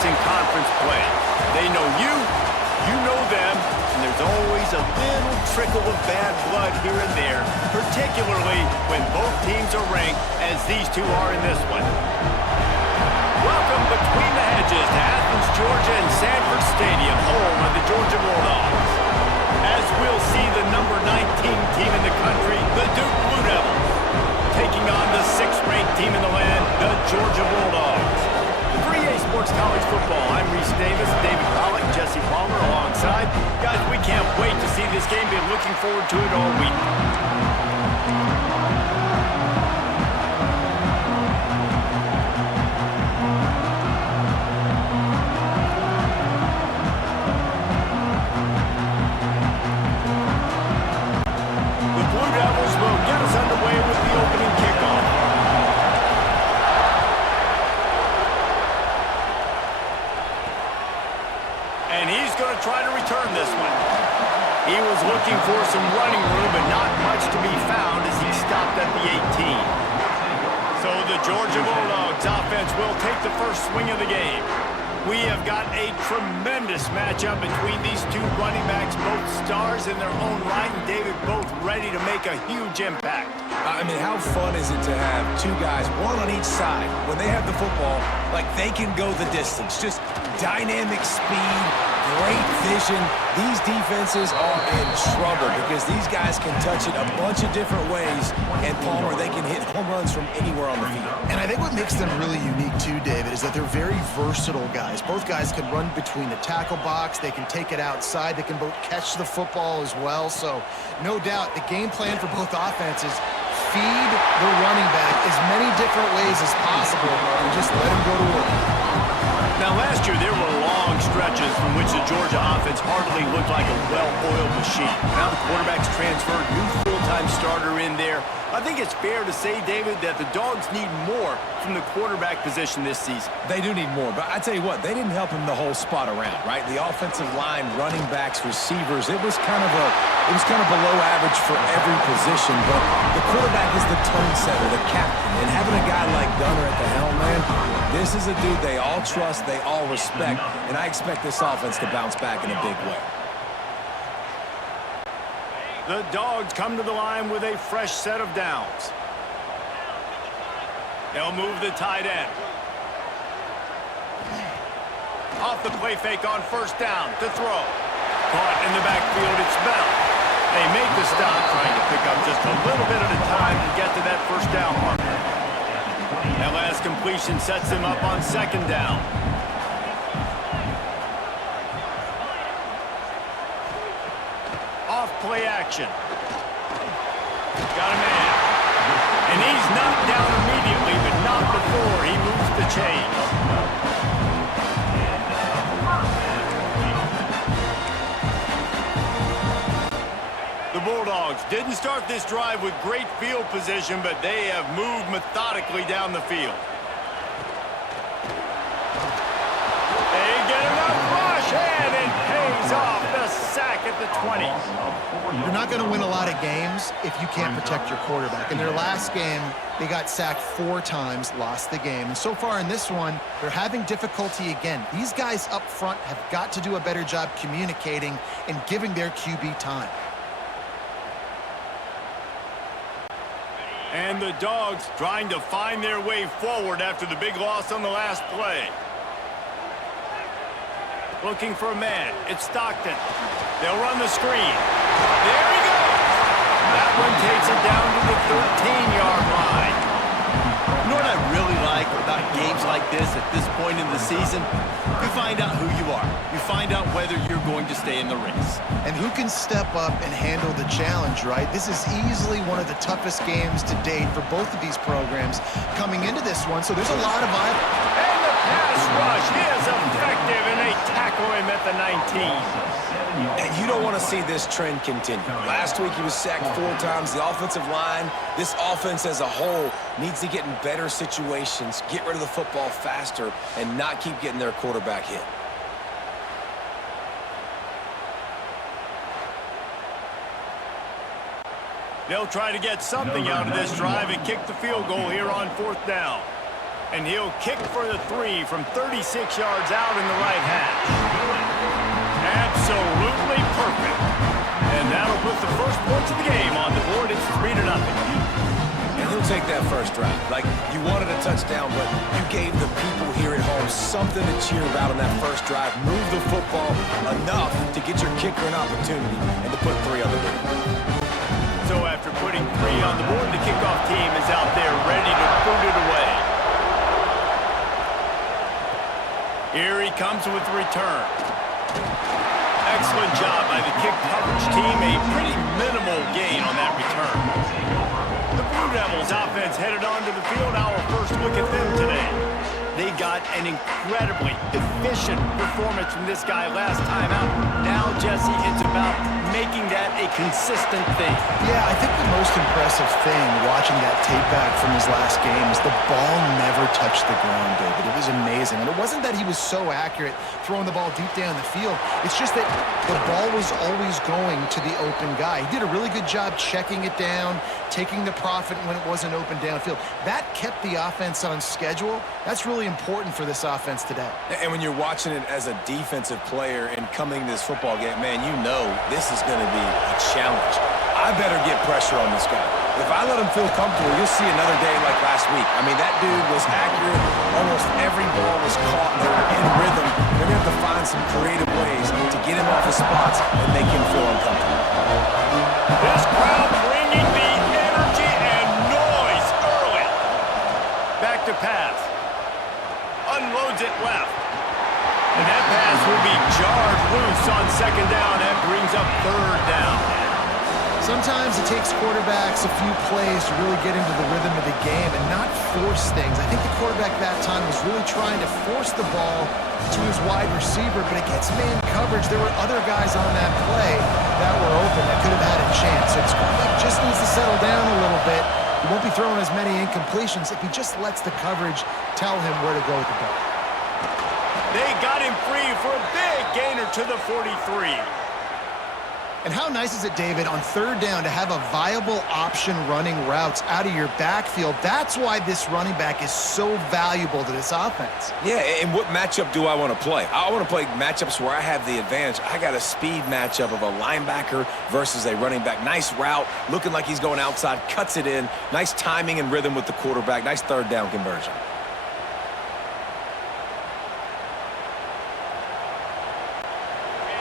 teams in conference play. They know you, you know them, and there's always a little trickle of bad blood here and there, particularly when both teams are ranked as these two are in this one. Welcome between the hedges to Athens, Georgia and Sanford Stadium, home of the Georgia Bulldogs. As we'll see the number 19 team in the country, the Duke Blue Devils, taking on the 6th-ranked team in the land, the Georgia Bulldogs. For EA Sports College Football, I'm Reese Davis, David Pollack, Jesse Palmer alongside. Guys, we can't wait to see this game. Been looking forward to it all week. The Blue Devils will get us underway with the opening kickoff. And he's going to try to return this one. He was looking for some running room, but not much to be found as he stopped at the 18. So the Georgia Bulldogs offense will take the first swing of the game. We have got a tremendous matchup between these two running backs, both stars in their own right, and David, both ready to make a huge impact. I mean, how fun is it to have two guys, one on each side, when they have the football, like they can go the distance. Just dynamic speed, great vision. These defenses are in trouble because these guys can touch it a bunch of different ways, and Palmer, they can hit home runs from anywhere on the field. And I think what makes them really unique too, David, is that they're very versatile guys. Both guys can run between the tackle box, they can take it outside, they can both catch the football as well. So no doubt the game plan for both offenses, feed the running back as many different ways as possible and just let him go to work. Now, last year, there were long stretches from which the Georgia offense hardly looked like a well-oiled machine. Now the quarterback's transferred, new full-time starter in there. I think it's fair to say, David, that the Dogs need more from the quarterback position this season. They do need more, but I tell you what, they didn't help him the whole spot around, right? The offensive line, running backs, receivers, it was kind of below average for every position, but the quarterback is the tone setter, the captain, and having a guy like Gunner at the helm, man, this is a dude they all trust, they all respect, and I expect this offense to bounce back in a big way. The Dogs come to the line with a fresh set of downs. They'll move the tight end. Off the play fake on first down to throw. Caught in the backfield, it's Bell. They make the stop, trying to pick up just a little bit at a time to get to that first down marker. That last completion sets them up on second down. Off play action. Got a man. And he's knocked down immediately, but not before he moves the chains. The Bulldogs didn't start this drive with great field position, but they have moved methodically down the field. They get enough rush, and it pays off. The sack at the 20. You're not going to win a lot of games if you can't protect your quarterback. In their last game, they got sacked 4 times, lost the game. And so far in this one, they're having difficulty again. These guys up front have got to do a better job communicating and giving their QB time. And the Dogs trying to find their way forward after the big loss on the last play. Looking for a man. It's Stockton. They'll run the screen. There he goes. That one takes it down to the 13-yard line. You know what I really like about games like this at this point in the season? You find out who you are. You find out whether you're going to stay in the race. And who can step up and handle the challenge, right? This is easily one of the toughest games to date for both of these programs coming into this one, so there's a lot of And the pass rush is effective, and they tackle him at the 19. And you don't want to see this trend continue. Last week he was sacked 4 times. The offensive line, this offense as a whole, needs to get in better situations, get rid of the football faster, and not keep getting their quarterback hit. They'll try to get something out of this drive and kick the field goal here on 4th down. And he'll kick for the 3 from 36 yards out in the right hash. Absolutely perfect. And that'll put the first points of the game on the board. It's 3-0. And he'll take that first drive. Like, you wanted a touchdown, but you gave the people here at home something to cheer about on that first drive. Move the football enough to get your kicker an opportunity and to put 3 on the board. So after putting 3 on the board, the kickoff team is out there ready to boot it away. Here he comes with the return. Excellent job by the kick coverage team. A pretty minimal gain on that return. The Blue Devils offense headed onto the field. Our first look at them today. They got an incredibly efficient performance from this guy last time out. Now, Jesse, it's about making that a consistent thing. Yeah, I think the most impressive thing watching that tape back from his last game is the ball never touched the ground, David. It was amazing. And it wasn't that he was so accurate throwing the ball deep down the field. It's just that the ball was always going to the open guy. He did a really good job checking it down, taking the profit when it wasn't open downfield. That kept the offense on schedule. That's really important for this offense today. And when you're watching it as a defensive player and coming to this football game, man, you know this is going to be a challenge. I better get pressure on this guy. If I let him feel comfortable, you'll see another day like last week. I mean, that dude was accurate. Almost every ball was caught. They were in rhythm. They're going to have to find some creative ways to get him off his spots and make him feel uncomfortable. This crowd bringing the energy and noise early. Back to pass. Unloads it left. And that pass will be jarred loose on second down. That brings up third down. Sometimes it takes quarterbacks a few plays to really get into the rhythm of the game and not force things. I think the quarterback that time was really trying to force the ball to his wide receiver, but against man coverage, there were other guys on that play that were open that could have had a chance. So his quarterback just needs to settle down a little bit. He won't be throwing as many incompletions if he just lets the coverage tell him where to go with the ball. They got him free for a big gainer to the 43. And how nice is it, David, on third down to have a viable option running routes out of your backfield? That's why this running back is so valuable to this offense. Yeah, and what matchup do I want to play? I want to play matchups where I have the advantage. I got a speed matchup of a linebacker versus a running back. Nice route, looking like he's going outside, cuts it in. Nice timing and rhythm with the quarterback. Nice third down conversion.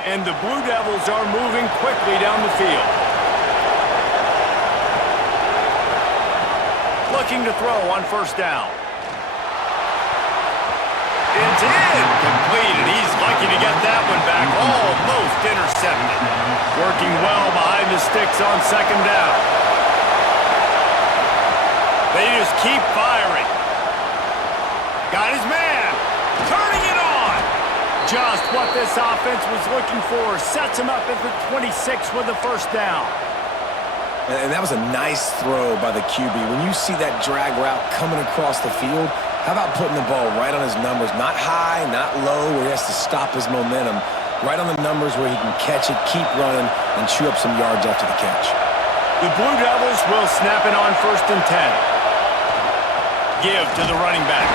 And the Blue Devils are moving quickly down the field. Looking to throw on first down. It's incomplete, and he's lucky to get that one back. Almost intercepted. Working well behind the sticks on second down. They just keep firing. Got his man. Turning it on. Just what this offense was looking for. Sets him up at the 26 with the first down. And that was a nice throw by the QB. When you see that drag route coming across the field, how about putting the ball right on his numbers? Not high, not low, where he has to stop his momentum. Right on the numbers where he can catch it, keep running, and chew up some yards after the catch. The Blue Devils will snap it on first and 10. Give to the running back.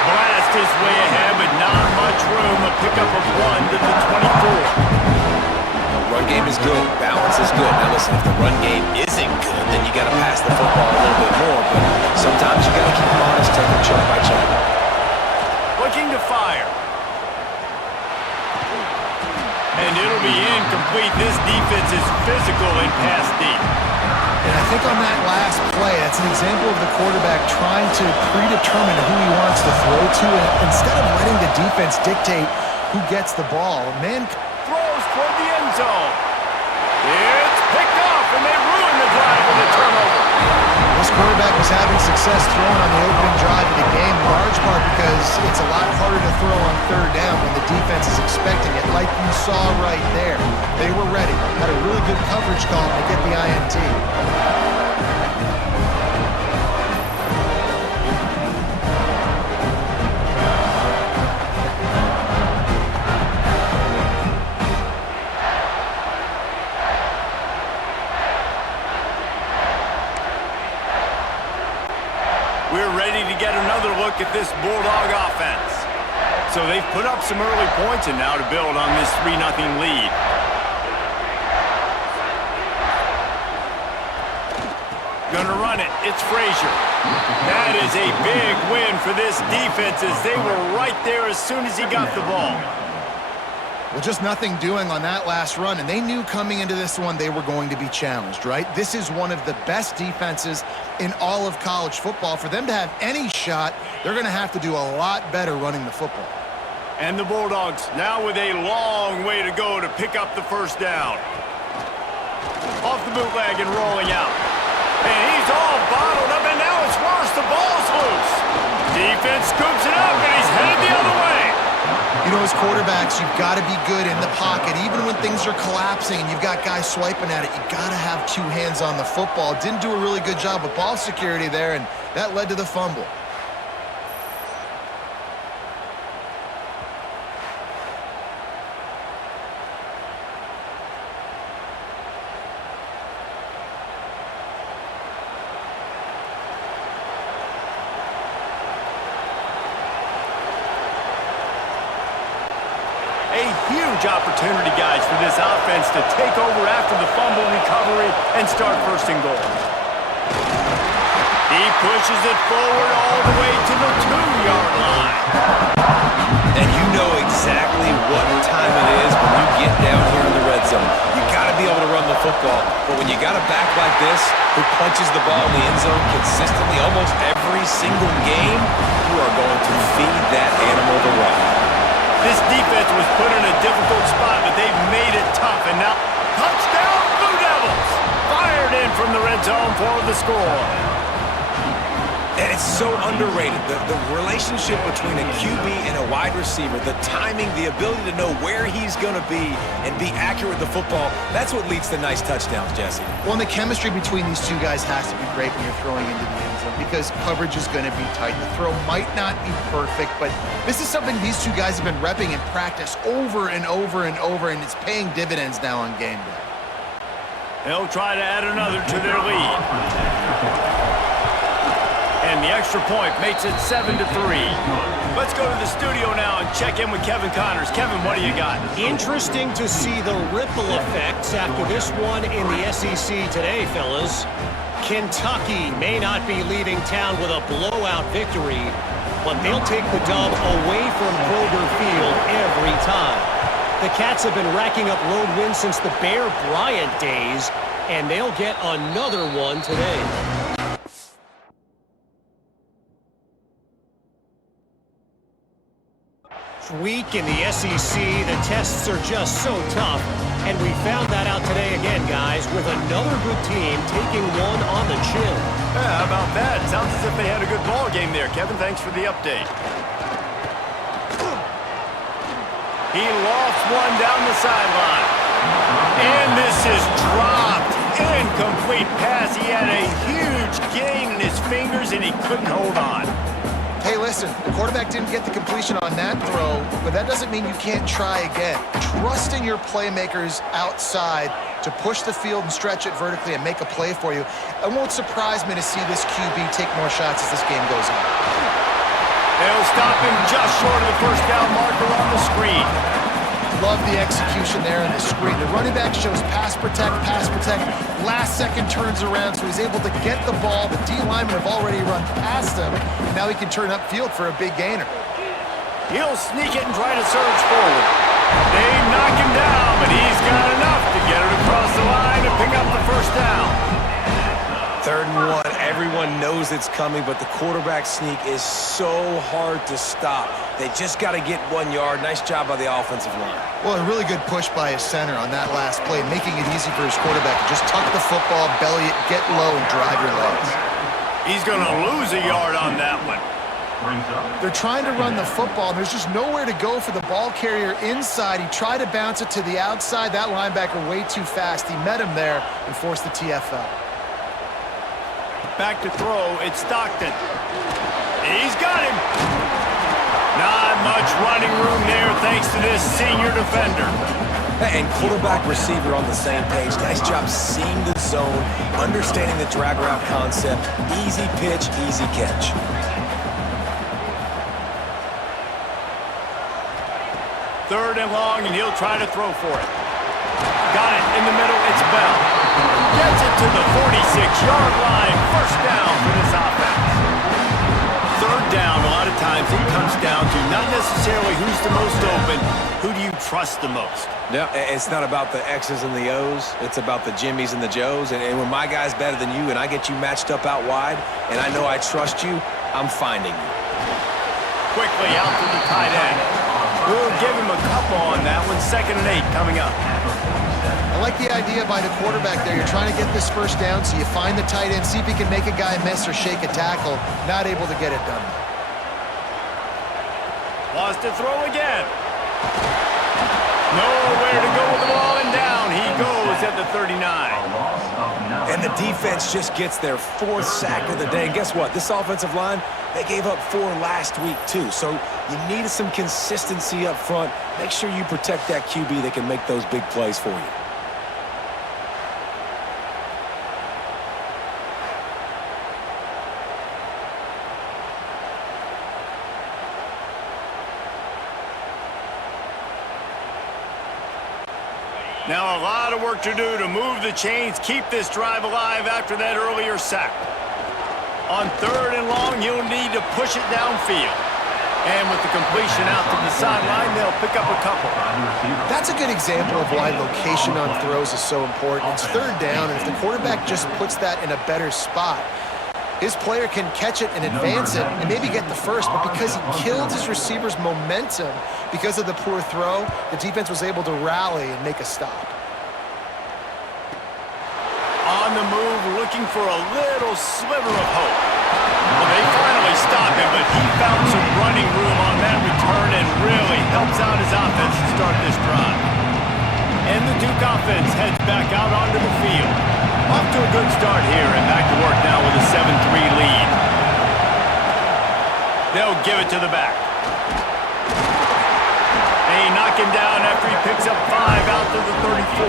Blast his way ahead, but not much room. A pickup of 1 to the 24. Run game is good. Balance is good. Now listen, if the run game isn't good, then you got to pass the football a little bit more. But sometimes you got to keep them honest, take them chunk by chunk. Looking to fire. And it'll be incomplete. This defense is physical and pass deep. And I think on that last play, that's an example of the quarterback trying to predetermine who he wants to throw to, and instead of letting the defense dictate who gets the ball, man throws toward the end zone. It's picked off, and they ruin the drive with a turnover. This quarterback was having success throwing on the opening drive of the game, in large part because it's a lot harder to throw on third down when the defense is expecting it, like you saw right there. They were ready, had a really good coverage call to get the INT. We're ready to get another look at this Bulldog offense. So they've put up some early points and now to build on this 3-0 lead. Gonna run it. It's Frazier. That is a big win for this defense as they were right there as soon as he got the ball. Well, just nothing doing on that last run, and they knew coming into this one they were going to be challenged, right? This is one of the best defenses in all of college football. For them to have any shot, they're going to have to do a lot better running the football. And the Bulldogs now with a long way to go to pick up the first down. Off the bootleg and rolling out. And he's all bottled up, and now it's worse. The ball's loose. Defense scoops it up, and he's headed the other way. You know, as quarterbacks, you've got to be good in the pocket. Even when things are collapsing and you've got guys swiping at it, you've got to have two hands on the football. Didn't do a really good job with ball security there, and that led to the fumble. A huge opportunity, guys, for this offense to take over after the fumble recovery and start first and goal. He pushes it forward all the way to the 2-yard line. And you know exactly what time it is when you get down here in the red zone. You got to be able to run the football. But when you got a back like this who punches the ball in the end zone consistently almost every single game, you are going to feed that animal the rock. This defense was put in a difficult spot, but they've made it tough. And now, touchdown, Blue Devils! Fired in from the red zone for the score. And it's so underrated. The relationship between a QB and a wide receiver, the timing, the ability to know where he's going to be and be accurate with the football, that's what leads to nice touchdowns, Jesse. Well, and the chemistry between these two guys has to be great when you're throwing into the end zone because coverage is going to be tight. The throw might not be perfect, but this is something these two guys have been repping in practice over and over and over, and it's paying dividends now on game day. They'll try to add another to their lead. And the extra point makes it 7-3. Let's go to the studio now and check in with Kevin Connors. Kevin, what do you got? Interesting to see the ripple effects after this one in the SEC today, fellas. Kentucky may not be leaving town with a blowout victory, but they'll take the dub away from Kroger Field every time. The Cats have been racking up road wins since the Bear Bryant days, and they'll get another one today. Week in the SEC, the tests are just so tough, and we found that out today again, guys, with another good team taking one on the chin. Yeah, how about that? Sounds as if they had a good ball game there. Kevin, thanks for the update. He lofts one down the sideline. And this is dropped. Incomplete pass. He had a huge gain in his fingers, and he couldn't hold on. Hey, listen, the quarterback didn't get the completion on that throw, but that doesn't mean you can't try again. Trust in your playmakers outside to push the field and stretch it vertically and make a play for you. It won't surprise me to see this QB take more shots as this game goes on. They'll stop him just short of the first down marker on the screen. Love the execution there in the screen. The running back shows pass protect, last second turns around, so he's able to get the ball. The D linemen have already run past him, and now he can turn upfield for a big gainer. He'll sneak it and try to surge forward. They knock him down, but he's got enough to get it across the line and pick up the first down. 3rd and 1, everyone knows it's coming, but the quarterback sneak is so hard to stop. They just got to get 1 yard. Nice job by the offensive line. Well, a really good push by his center on that last play, making it easy for his quarterback to just tuck the football, belly it, get low, and drive your legs. He's going to lose a yard on that one. They're trying to run the football, and there's just nowhere to go for the ball carrier inside. He tried to bounce it to the outside. That linebacker way too fast. He met him there and forced the TFL. Back to throw, it's Stockton. He's got him. Not much running room there thanks to this senior defender. And quarterback receiver on the same page. Nice job seeing the zone, understanding the drag route concept. Easy pitch, easy catch. Third and long, and he'll try to throw for it. Got it in the middle. It's Bell. Gets it to the 46-yard line. First down for this offense. Third down, a lot of times it comes down to not necessarily who's the most open, who do you trust the most? No, it's not about the X's and the O's. It's about the Jimmys and the Joes. And when my guy's better than you and I get you matched up out wide and I know I trust you, I'm finding you. Quickly out to the tight end. We'll give him a couple on that one. 2nd and 8 coming up. I like the idea by the quarterback there. You're trying to get this first down, so you find the tight end, see if he can make a guy miss or shake a tackle. Not able to get it done. Wants to throw again. Nowhere to go with the ball, and down he goes at the 39. And the defense just gets their 4th sack of the day. And guess what? This offensive line, they gave up 4 last week too. So you needed some consistency up front. Make sure you protect that QB that can make those big plays for you. Now a lot of work to do to move the chains, keep this drive alive after that earlier sack. On 3rd and long, you'll need to push it downfield. And with the completion out to the sideline, they'll pick up a couple. That's a good example of why location on throws is so important. It's 3rd down, and if the quarterback just puts that in a better spot, his player can catch it and advance it and maybe get the first, but because he killed his receiver's momentum because of the poor throw, the defense was able to rally and make a stop. On the move, looking for a little sliver of hope. Well, they finally stop him, but he found some running room on that return and really helps out his offense to start this drive. And the Duke offense heads back out onto the field. Off to a good start here and back to work now with a 7-3 lead. They'll give it to the back. They knock him down after he picks up 5 out to the 34.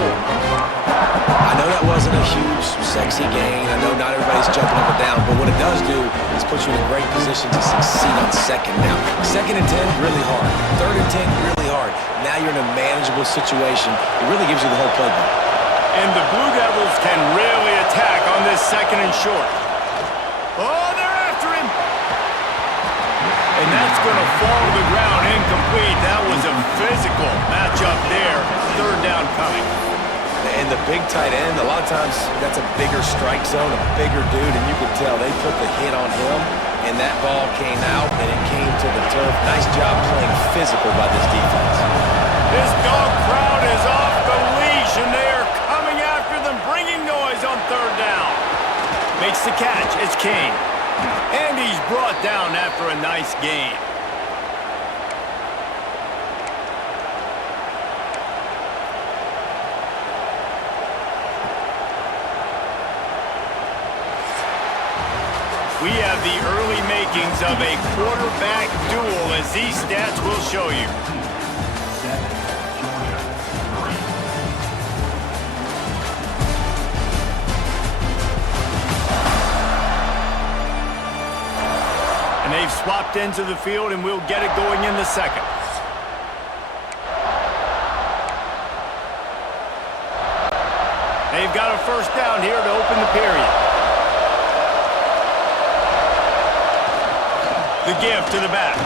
I know that wasn't a huge, sexy gain. I know not everybody's jumping up and down, but what it does do is put you in a great position to succeed on 2nd down. 2nd and 10, really hard. 3rd and 10, really hard. Now you're in a manageable situation. It really gives you the whole playbook. And the Blue Devils can really attack on this 2nd and short. Oh, they're after him. And that's going to fall to the ground incomplete. That was a physical matchup there. 3rd down coming. And the big tight end, a lot of times that's a bigger strike zone, a bigger dude, and you could tell they put the hit on him, and that ball came out, and it came to the turf. Nice job playing physical by this defense. This dog crowd is off the leash, and they are coming after them, bringing noise on 3rd down. Makes the catch. It's King. And he's brought down after a nice gain. We have the early makings of a quarterback duel, as these stats will show you. And they've swapped into the field, and we'll get it going in the 2nd. They've got a first down here to open the period. The give to the back.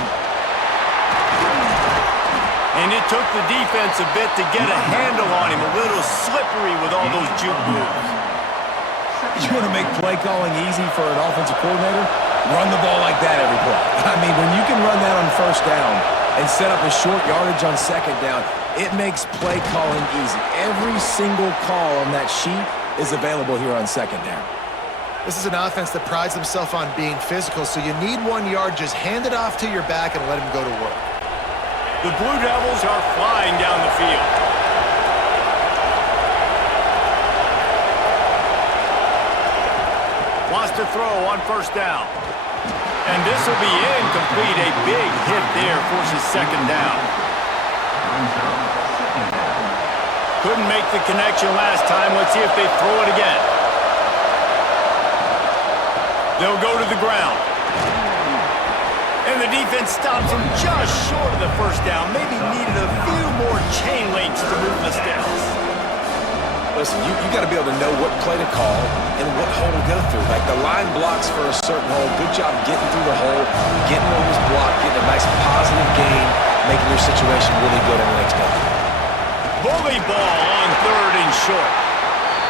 And it took the defense a bit to get a handle on him. A little slippery with all those juke moves. You want to make play calling easy for an offensive coordinator? Run the ball like that every play. I mean, when you can run that on 1st down and set up a short yardage on 2nd down, it makes play calling easy. Every single call on that sheet is available here on 2nd down. This is an offense that prides themselves on being physical, so you need 1 yard. Just hand it off to your back and let him go to work. The Blue Devils are flying down the field. Wants to throw on 1st down. And this will be incomplete. A big hit there forces 2nd down. Couldn't make the connection last time. Let's see if they throw it again. They'll go to the ground. And the defense stops him just short of the first down. Maybe needed a few more chain links to move the sticks. Listen, you got to be able to know what play to call and what hole to go through. Like the line blocks for a certain hole. Good job getting through the hole, getting on this block, getting a nice positive gain, making your situation really good on the next down. Bully ball on 3rd and short.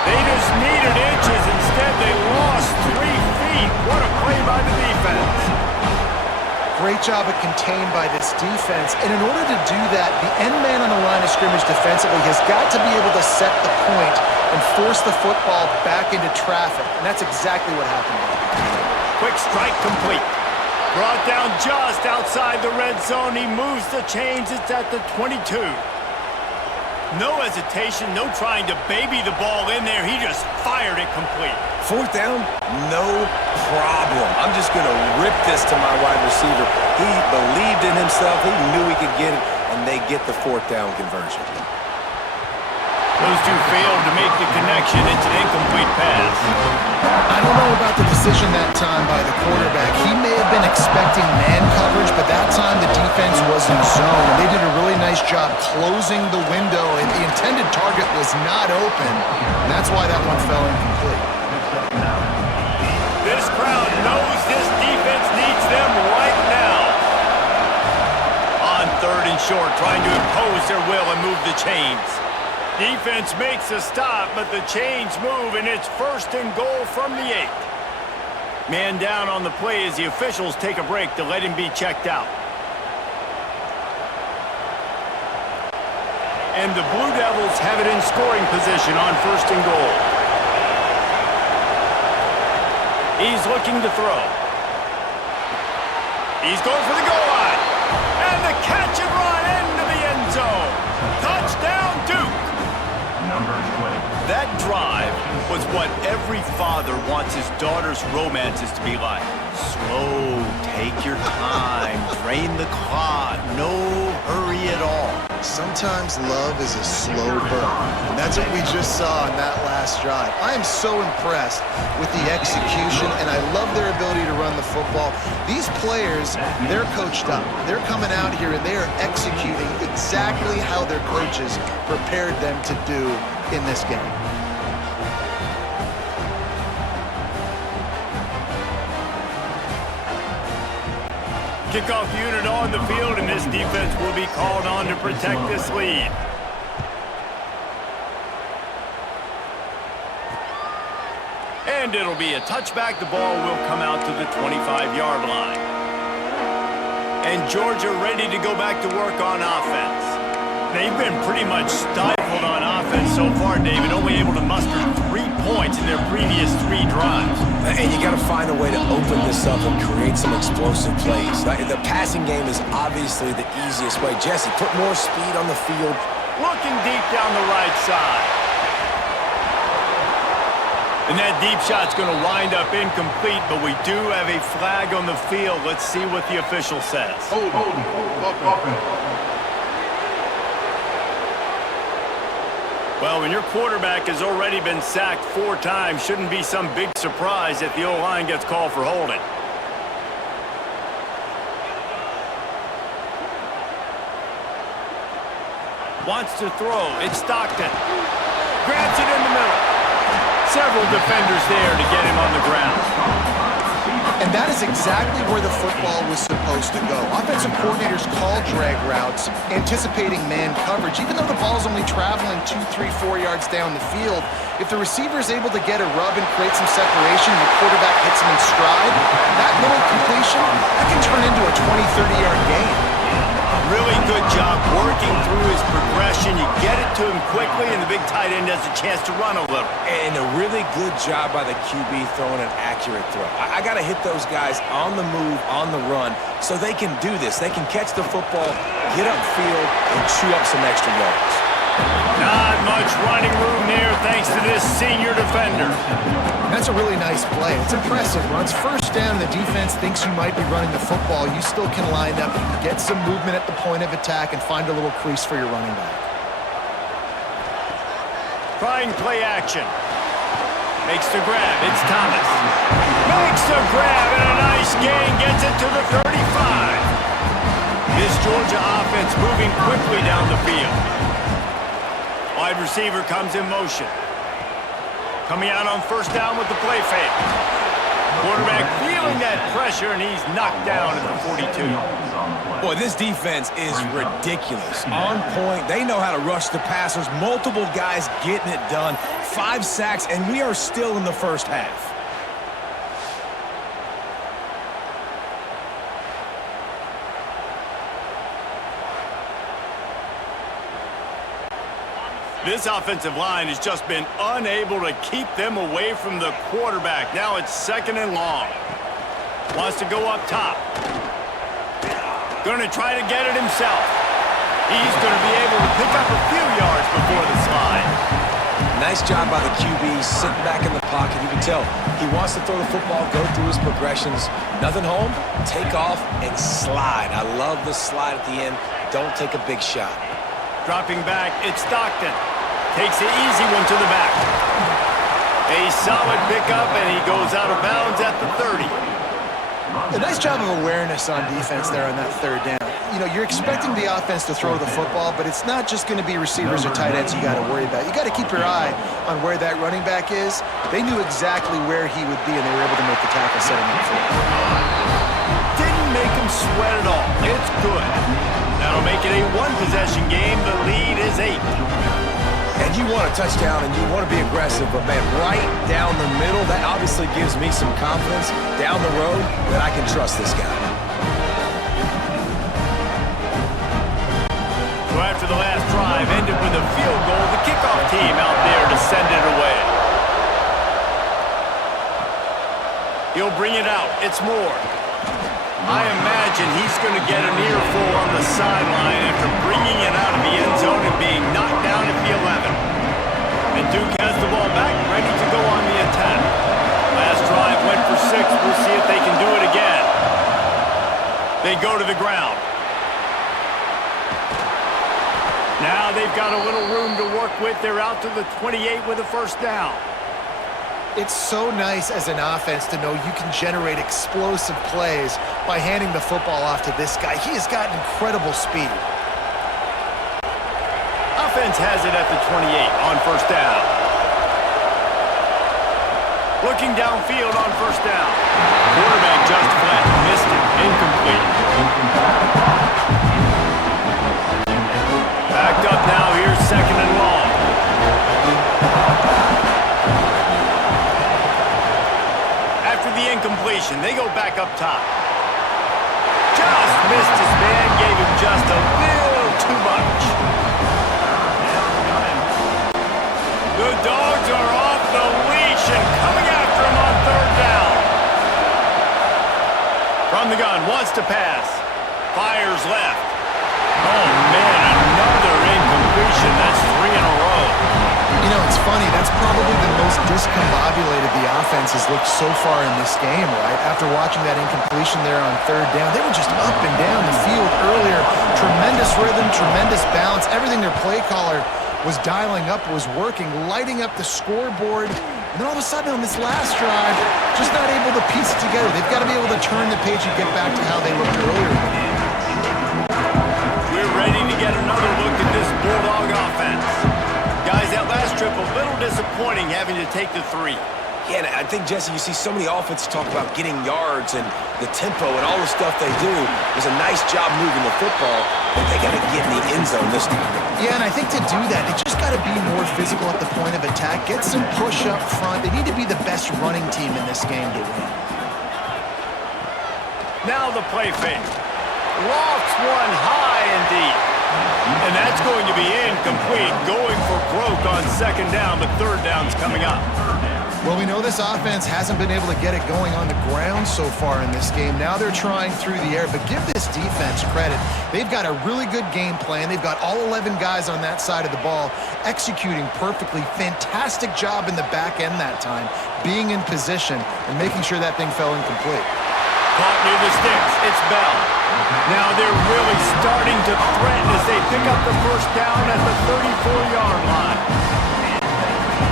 They just needed inches. Instead, they lost 3 feet. What a play by the defense. Great job of contained by this defense. And in order to do that, the end man on the line of scrimmage defensively has got to be able to set the point and force the football back into traffic. And that's exactly what happened. Quick strike complete. Brought down just outside the red zone. He moves the chains. It's at the 22. No hesitation, no trying to baby the ball in there. He just fired it complete. 4th down, no problem. I'm just going to rip this to my wide receiver. He believed in himself. He knew he could get it, and they get the 4th down conversion. Those two failed to make the connection. It's an incomplete pass. I don't know about the decision that time by the quarterback. He may have been expecting man coverage, but that time the defense was in zone. And they did a really nice job closing the window, and the intended target was not open. And that's why that one fell incomplete. This crowd knows this defense needs them right now. On 3rd and short, trying to impose their will and move the chains. Defense makes a stop, but the chains move, and it's 1st and goal from the 8. Man down on the play as the officials take a break to let him be checked out. And the Blue Devils have it in scoring position on 1st and goal. He's looking to throw. He's going for the goal line. And the catch and run into the end zone. Touchdown, Duke. That drive was what every father wants his daughter's romances to be like. Slow, take your time, drain the clock, no hurry at all. Sometimes love is a slow burn, and that's what we just saw in that last drive. I am so impressed with the execution, and I love their ability to run the football. These players, they're coached up. They're coming out here, and they are executing exactly how their coaches prepared them to do in this game. Kickoff unit on the field, and this defense will be called on to protect this lead. And it'll be a touchback. The ball will come out to the 25-yard line. And Georgia ready to go back to work on offense. They've been pretty much stifled on offense so far, David, only able to muster 3 points in their previous 3 drives. And you got to find a way to open this up and create some explosive plays. The passing game is obviously the easiest way. Jesse, put more speed on the field. Looking deep down the right side. And that deep shot's going to wind up incomplete, but we do have a flag on the field. Let's see what the official says. Hold. Well, when your quarterback has already been sacked 4 times, shouldn't be some big surprise if the O-line gets called for holding. Wants to throw. It's Stockton. Grabs it in the middle. Several defenders there to get him on the ground. And that is exactly where the football was supposed to go. Offensive coordinators call drag routes, anticipating man coverage. Even though the ball's only traveling 2, 3, 4 yards down the field, if the receiver is able to get a rub and create some separation, the quarterback hits him in stride, that little completion, that can turn into a 20, 30-yard gain. Really good job working through his progression. You get it to him quickly, and the big tight end has a chance to run a little. And a really good job by the QB throwing an accurate throw. I got to hit those guys on the move, on the run, so they can do this. They can catch the football, get upfield, and chew up some extra yards. Not much running room there thanks to this senior defender. That's a really nice play. It's impressive. Runs first down, the defense thinks you might be running the football. You still can line up, you can get some movement at the point of attack, and find a little crease for your running back. Trying play action. Makes the grab. It's Thomas. Makes the grab and a nice gain. Gets it to the 35. This Georgia offense moving quickly down the field. Wide receiver comes in motion. Coming out on first down with the play fake. Quarterback feeling that pressure, and he's knocked down at the 42. Boy, this defense is ridiculous. On point. They know how to rush the passers. Multiple guys getting it done. 5 sacks, and we are still in the first half. This offensive line has just been unable to keep them away from the quarterback. Now it's 2nd and long. Wants to go up top. Going to try to get it himself. He's going to be able to pick up a few yards before the slide. Nice job by the QB, sitting back in the pocket. You can tell he wants to throw the football, go through his progressions. Nothing home, take off, and slide. I love the slide at the end. Don't take a big shot. Dropping back, it's Stockton. Takes the easy one to the back. A solid pickup, and he goes out of bounds at the 30. A nice job of awareness on defense there on that 3rd down. You know, you're expecting the offense to throw the football, but it's not just going to be receivers or tight ends you got to worry about. You got to keep your eye on where that running back is. They knew exactly where he would be, and they were able to make the tackle, setting him for it. Didn't make him sweat at all. It's good. That'll make it a 1-possession game. The lead is 8. And you want a touchdown and you want to be aggressive, but man, right down the middle, that obviously gives me some confidence down the road that I can trust this guy. So after the last drive ended with a field goal, the kickoff team out there to send it away. He'll bring it out. It's Moore. I imagine he's going to get an earful on the sideline after bringing it out of the end zone and being knocked down at the 11. And Duke has the ball back, ready to go on the attack. Last drive went for 6. We'll see if they can do it again. They go to the ground. Now they've got a little room to work with. They're out to the 28 with a first down. It's so nice as an offense to know you can generate explosive plays by handing the football off to this guy. He has got incredible speed. Offense has it at the 28 on first down. Looking downfield on first down. Quarterback just flat missed it. Incomplete. Backed up now. Here's 2nd and long. After the incompletion, they go back up top. Just missed his man, gave him just a little too much. The Dogs are off the leash and coming after him on 3rd down. From the gun, wants to pass. Fires left. Oh, man, another incompletion. That's 3 in a row. You know, it's funny. That's probably the most discombobulated the offense has looked so far in this game, right? After watching that incompletion there on 3rd down, they were just up and down the field earlier. Tremendous rhythm, tremendous balance. Everything their play caller was dialing up was working, lighting up the scoreboard. And then all of a sudden on this last drive, just not able to piece it together. They've got to be able to turn the page and get back to how they looked earlier in the game. We're ready to get another look at this Bulldog offense. Guys, that last trip, a little disappointing having to take the 3. Yeah, and I think, Jesse, you see so many offenses talk about getting yards and the tempo and all the stuff they do. It was a nice job moving the football, but they got to get in the end zone this time. Yeah, and I think to do that, they just got to be more physical at the point of attack, get some push up front. They need to be the best running team in this game to win. Now the play fake. Lofts one high and deep. And that's going to be incomplete. Going for broke on 2nd down, but 3rd down's coming up. Well, we know this offense hasn't been able to get it going on the ground so far in this game. Now they're trying through the air, but give this defense credit. They've got a really good game plan. They've got all 11 guys on that side of the ball executing perfectly. Fantastic job in the back end that time, being in position and making sure that thing fell incomplete. Caught near the sticks. It's Bell. Now they're really starting to threaten as they pick up the first down at the 34-yard line.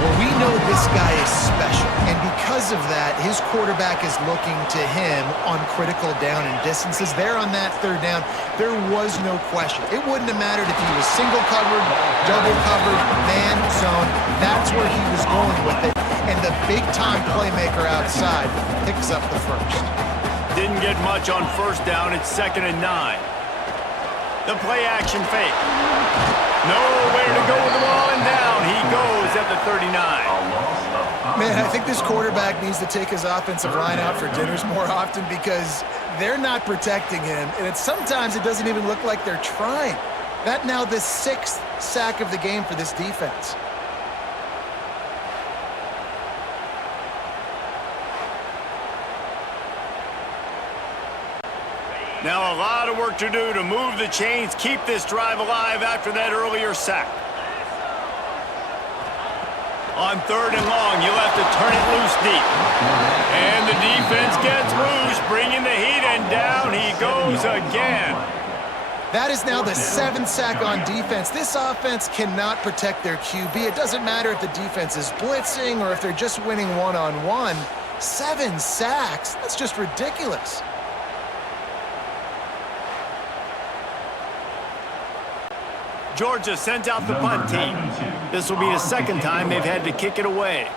Well, we know this guy is special, and because of that, his quarterback is looking to him on critical down and distances. There on that third down, there was no question. It wouldn't have mattered if he was single covered, double covered, man, zone. That's where he was going with it, and the big-time playmaker outside picks up the first. Didn't get much on first down. It's 2nd and 9. The play action fake. Nowhere to go with the ball, and down he goes at the 39. Man, I think this quarterback needs to take his offensive line out for dinners more often because they're not protecting him, and sometimes it doesn't even look like they're trying. That now the 6th sack of the game for this defense. Now a lot of work to do to move the chains, keep this drive alive after that earlier sack. On 3rd and long, you'll have to turn it loose deep. And the defense gets loose, bringing the heat, and down he goes again. That is now the 7th sack on defense. This offense cannot protect their QB. It doesn't matter if the defense is blitzing or if they're just winning one-on-one. 7 sacks? That's just ridiculous. Georgia sends out the punt team. This will be the 2nd time they've had to kick it away.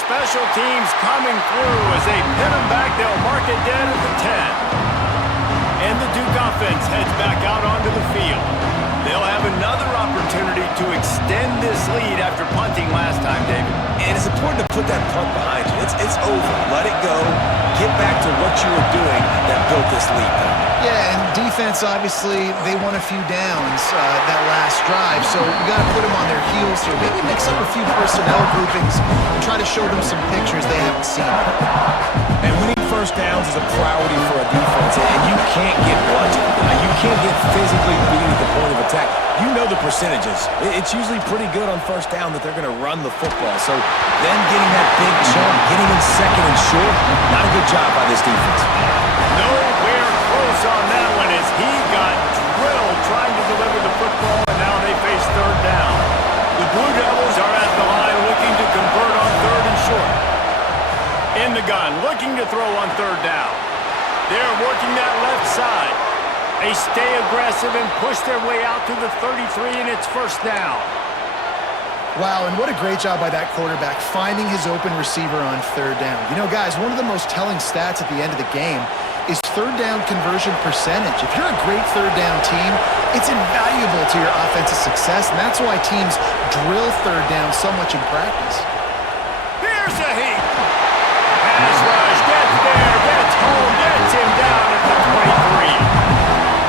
Special teams coming through as they pin them back. They'll mark it dead at the 10. And the Duke offense heads back out onto the field. They'll have another opportunity to extend this lead after punting last time, David. And it's important to put that punt behind you. It's over. Let it go. Get back to what you were doing that built this lead. Yeah, and defense, obviously, they won a few downs that last drive, so you got to put them on their heels here. Maybe mix up a few personnel groupings and try to show them some pictures they haven't seen. And winning first downs is a priority for a defense, and you can't get bludgeoned. You can't get physically beaten at the point of attack. You know the percentages. It's usually pretty good on first down that they're going to run the football. So then getting that big jump, getting in 2nd and short, not a good job by this defense. Nowhere close on that one as he got drilled trying to deliver the football, and now they face 3rd down. The Blue Devils are at the line looking to convert on 3rd and short. In the gun, looking to throw on 3rd down. They're working that left side. They stay aggressive and push their way out to the 33, and it's 1st down. Wow, and what a great job by that quarterback finding his open receiver on 3rd down. You know, guys, one of the most telling stats at the end of the game is 3rd down conversion percentage. If you're a great 3rd down team, it's invaluable to your offensive success, and that's why teams drill 3rd down so much in practice. Here's a heat. Pass rush, gets there, gets home, gets him down at the 23.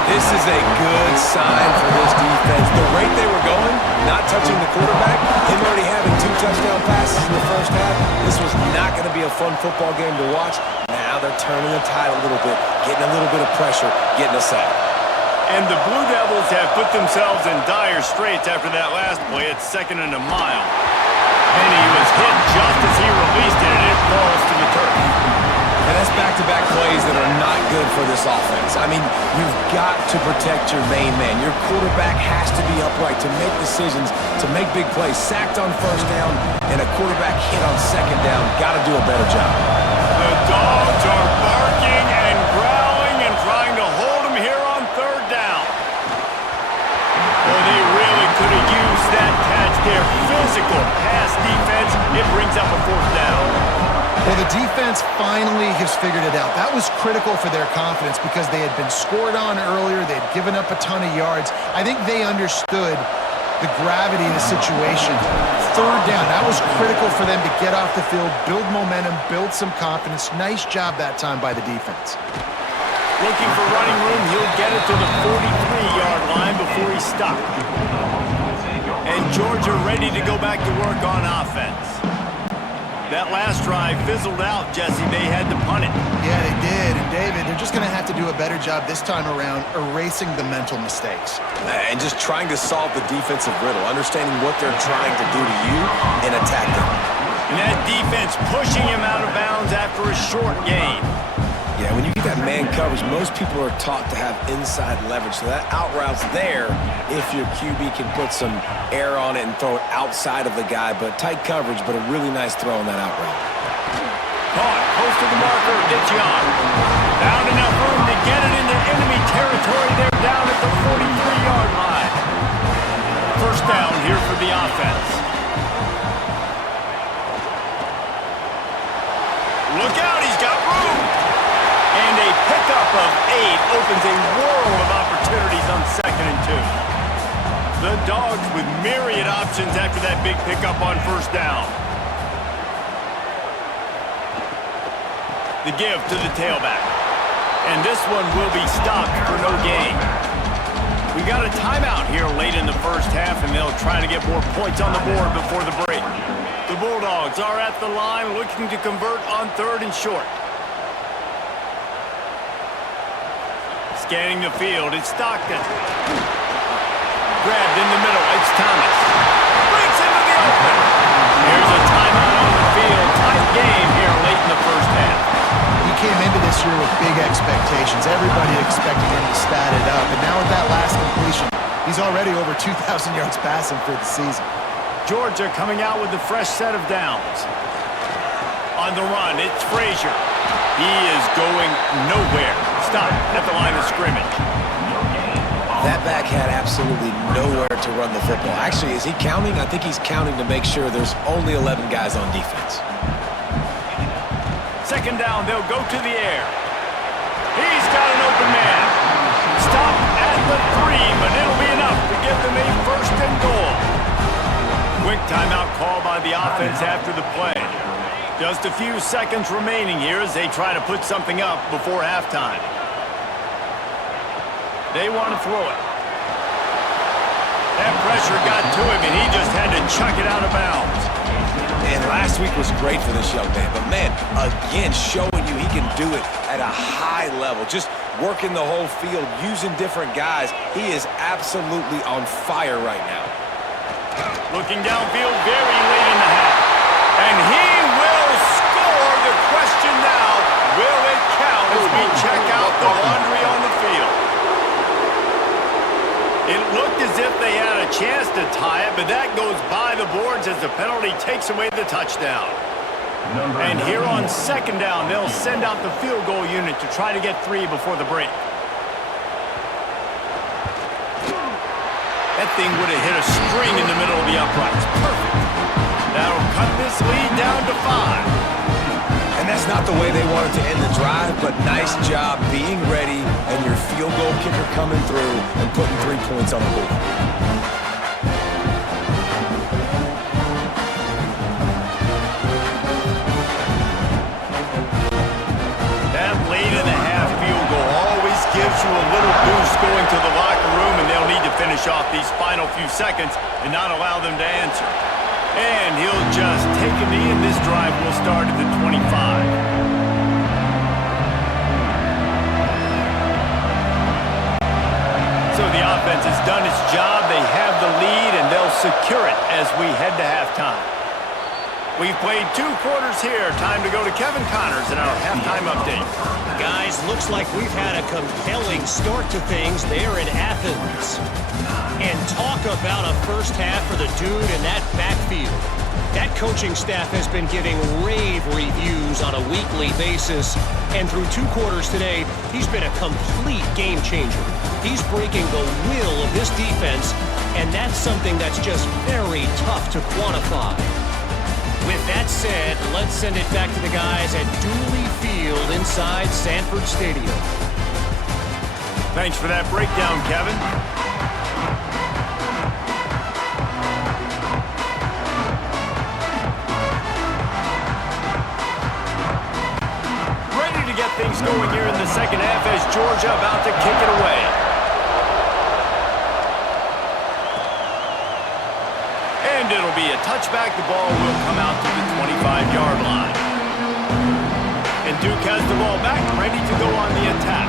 This is a good sign for this defense. The rate they were going, not touching the quarterback, him already having 2 touchdown passes in the first half, this was not going to be a fun football game to watch. Now they're turning the tide a little bit, getting a little bit of pressure, getting a sack. And the Blue Devils have put themselves in dire straits after that last play. It's 2nd and a mile. And he was hit just as he released it, and it falls to the turf. And that's back-to-back plays that are not good for this offense. I mean, you've got to protect your main man. Your quarterback has to be upright to make decisions, to make big plays. Sacked on 1st down and a quarterback hit on 2nd down. Got to do a better job. The dogs are barking and growling and trying to hold him here on 3rd down. Well, they really could have used that catch there. Physical pass defense. It brings up a 4th down. Well, the defense finally has figured it out. That was critical for their confidence because they had been scored on earlier. They had given up a ton of yards. I think they understood the gravity of the situation. 3rd down, that was critical for them to get off the field, build momentum, build some confidence. Nice job that time by the defense. Looking for running room, he'll get it to the 43-yard line before he stopped. And Georgia ready to go back to work on offense. That last drive fizzled out, Jesse. They had to punt it. Yeah, they did. And David, they're just going to have to do a better job this time around erasing the mental mistakes. And just trying to solve the defensive riddle, understanding what they're trying to do to you and attack them. And that defense pushing him out of bounds after a short gain. Yeah, when you get that man coverage, most people are taught to have inside leverage. So that out route's there if your QB can put some air on it and throw it outside of the guy. But tight coverage, but a really nice throw on that out route. Caught, close to the marker, gets Young. Found enough room to get it into enemy territory. They're down at the 43-yard line. First down here for the offense. Look out, he's got room. And a pickup of 8 opens a world of opportunities on 2nd and 2. The Dogs with myriad options after that big pickup on first down. The give to the tailback. And this one will be stopped for no gain. We got a timeout here late in the first half, and they'll try to get more points on the board before the break. The Bulldogs are at the line looking to convert on 3rd and short. Scanning the field, it's Stockton. Grabbed in the middle, it's Thomas. Breaks into the open. Here's a timeout on the field. Tight game here late in the first half. He came into this year with big expectations. Everybody expecting him to stat it up. And now with that last completion, he's already over 2,000 yards passing for the season. Georgia coming out with a fresh set of downs. On the run, it's Frazier. He is going nowhere. Stop at the line of scrimmage. That back had absolutely nowhere to run the football. Actually, is he counting? I think he's counting to make sure there's only 11 guys on defense. Second down, they'll go to the air. He's got an open man. Stop at the 3, but it'll be enough to give them a 1st and goal. Quick timeout call by the offense after the play. Just a few seconds remaining here as they try to put something up before halftime. They want to throw it. That pressure got to him, and he just had to chuck it out of bounds. And last week was great for this young man. But, man, again, showing you he can do it at a high level. Just working the whole field, using different guys. He is absolutely on fire right now. Looking downfield very late in the half. And he will score. The question now, will it count as we check out the laundry on the field? It looked as if they had a chance to tie it, but that goes by the boards as the penalty takes away the touchdown. And here on 2nd down, they'll send out the field goal unit to try to get 3 before the break. That thing would have hit a string in the middle of the uprights. Perfect. That'll cut this lead down to 5. And that's not the way they wanted to end the drive, but nice job being ready and your field goal kicker coming through and putting 3 points on the board. That late in the half field goal always gives you a little boost going to the locker room, and they'll need to finish off these final few seconds and not allow them to answer. And he'll just take a knee, and this drive will start at the 25. So the offense has done its job. They have the lead, and they'll secure it as we head to halftime. We've played 2 quarters here. Time to go to Kevin Connors in our halftime update. Guys, looks like we've had a compelling start to things there in Athens. And talk about a first half for the dude in that backfield. That coaching staff has been giving rave reviews on a weekly basis. And through 2 quarters today, he's been a complete game changer. He's breaking the will of this defense, and that's something that's just very tough to quantify. With that said, let's send it back to the guys at Dooley Field inside Sanford Stadium. Thanks for that breakdown, Kevin. Ready to get things going here in the second half as Georgia about to kick it away. And it'll be a touchback. The ball will come out to the 25-yard line. And Duke has the ball back, ready to go on the attack.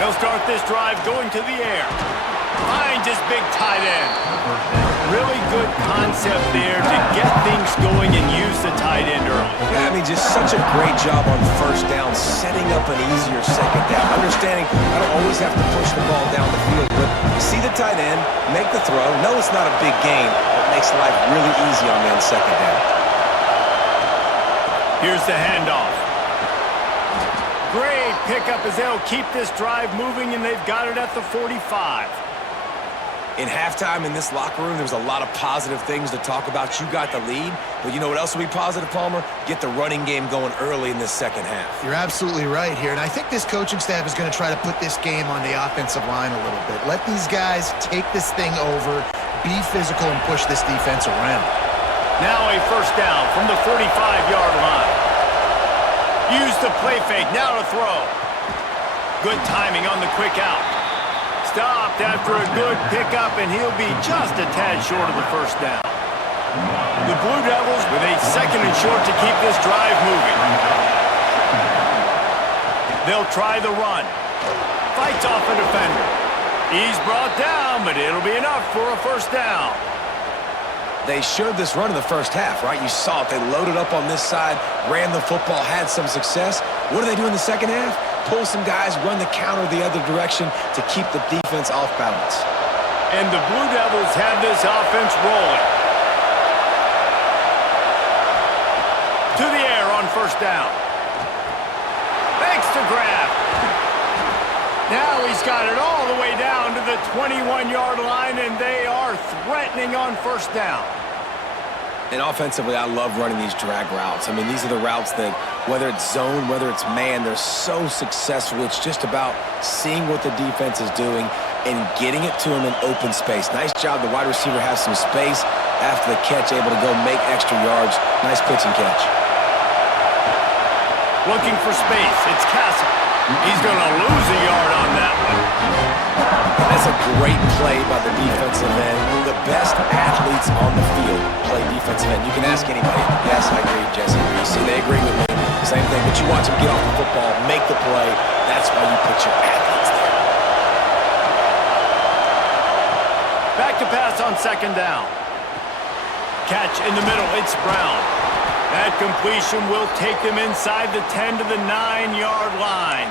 They'll start this drive going to the air. Finds his big tight end. Really good concept there to get things going and use the tight end early. Yeah, I mean, just such a great job on first down, setting up an easier second down. Understanding I don't always have to push the ball down the field, but you see the tight end, make the throw. No, it's not a big gain, but makes life really easy on that second down. Here's the handoff. Great pickup as they'll keep this drive moving, and they've got it at the 45. In halftime in this locker room, there was a lot of positive things to talk about. You got the lead, but you know what else will be positive, Palmer? Get the running game going early in this second half. You're absolutely right here, and I think this coaching staff is going to try to put this game on the offensive line a little bit. Let these guys take this thing over, be physical, and push this defense around. Now a first down from the 45-yard line. Use the play fake, now to throw. Good timing on the quick out. Stopped after a good pickup, and he'll be just a tad short of the first down. The Blue Devils with a second and short to keep this drive moving. They'll try the run. Fights off a defender. He's brought down, but it'll be enough for a first down. They showed this run in the first half, right? You saw it. They loaded up on this side, ran the football, had some success. What do they do in the second half? Pull some guys, run the counter the other direction to keep the defense off balance. And the Blue Devils have this offense rolling. To the air on first down. Makes the grab. Now he's got it all the way down to the 21-yard line, and they are threatening on first down. And offensively, I love running these drag routes. I mean, these are the routes that, whether it's zone, whether it's man, they're so successful. It's just about seeing what the defense is doing and getting it to him in open space. Nice job. The wide receiver has some space after the catch, able to go make extra yards. Nice pitch and catch. Looking for space. It's Castle. He's going to lose a yard on that one. That's a great play by the defensive end. The best athletes on the field play defensive end. You can ask anybody. Yes, I agree, Jesse. You see, they agree with me. Same thing. But you watch them get off the football, make the play. That's why you put your athletes there. Back to pass on second down. Catch in the middle. It's Brown. That completion will take them inside the 10 to the 9-yard line.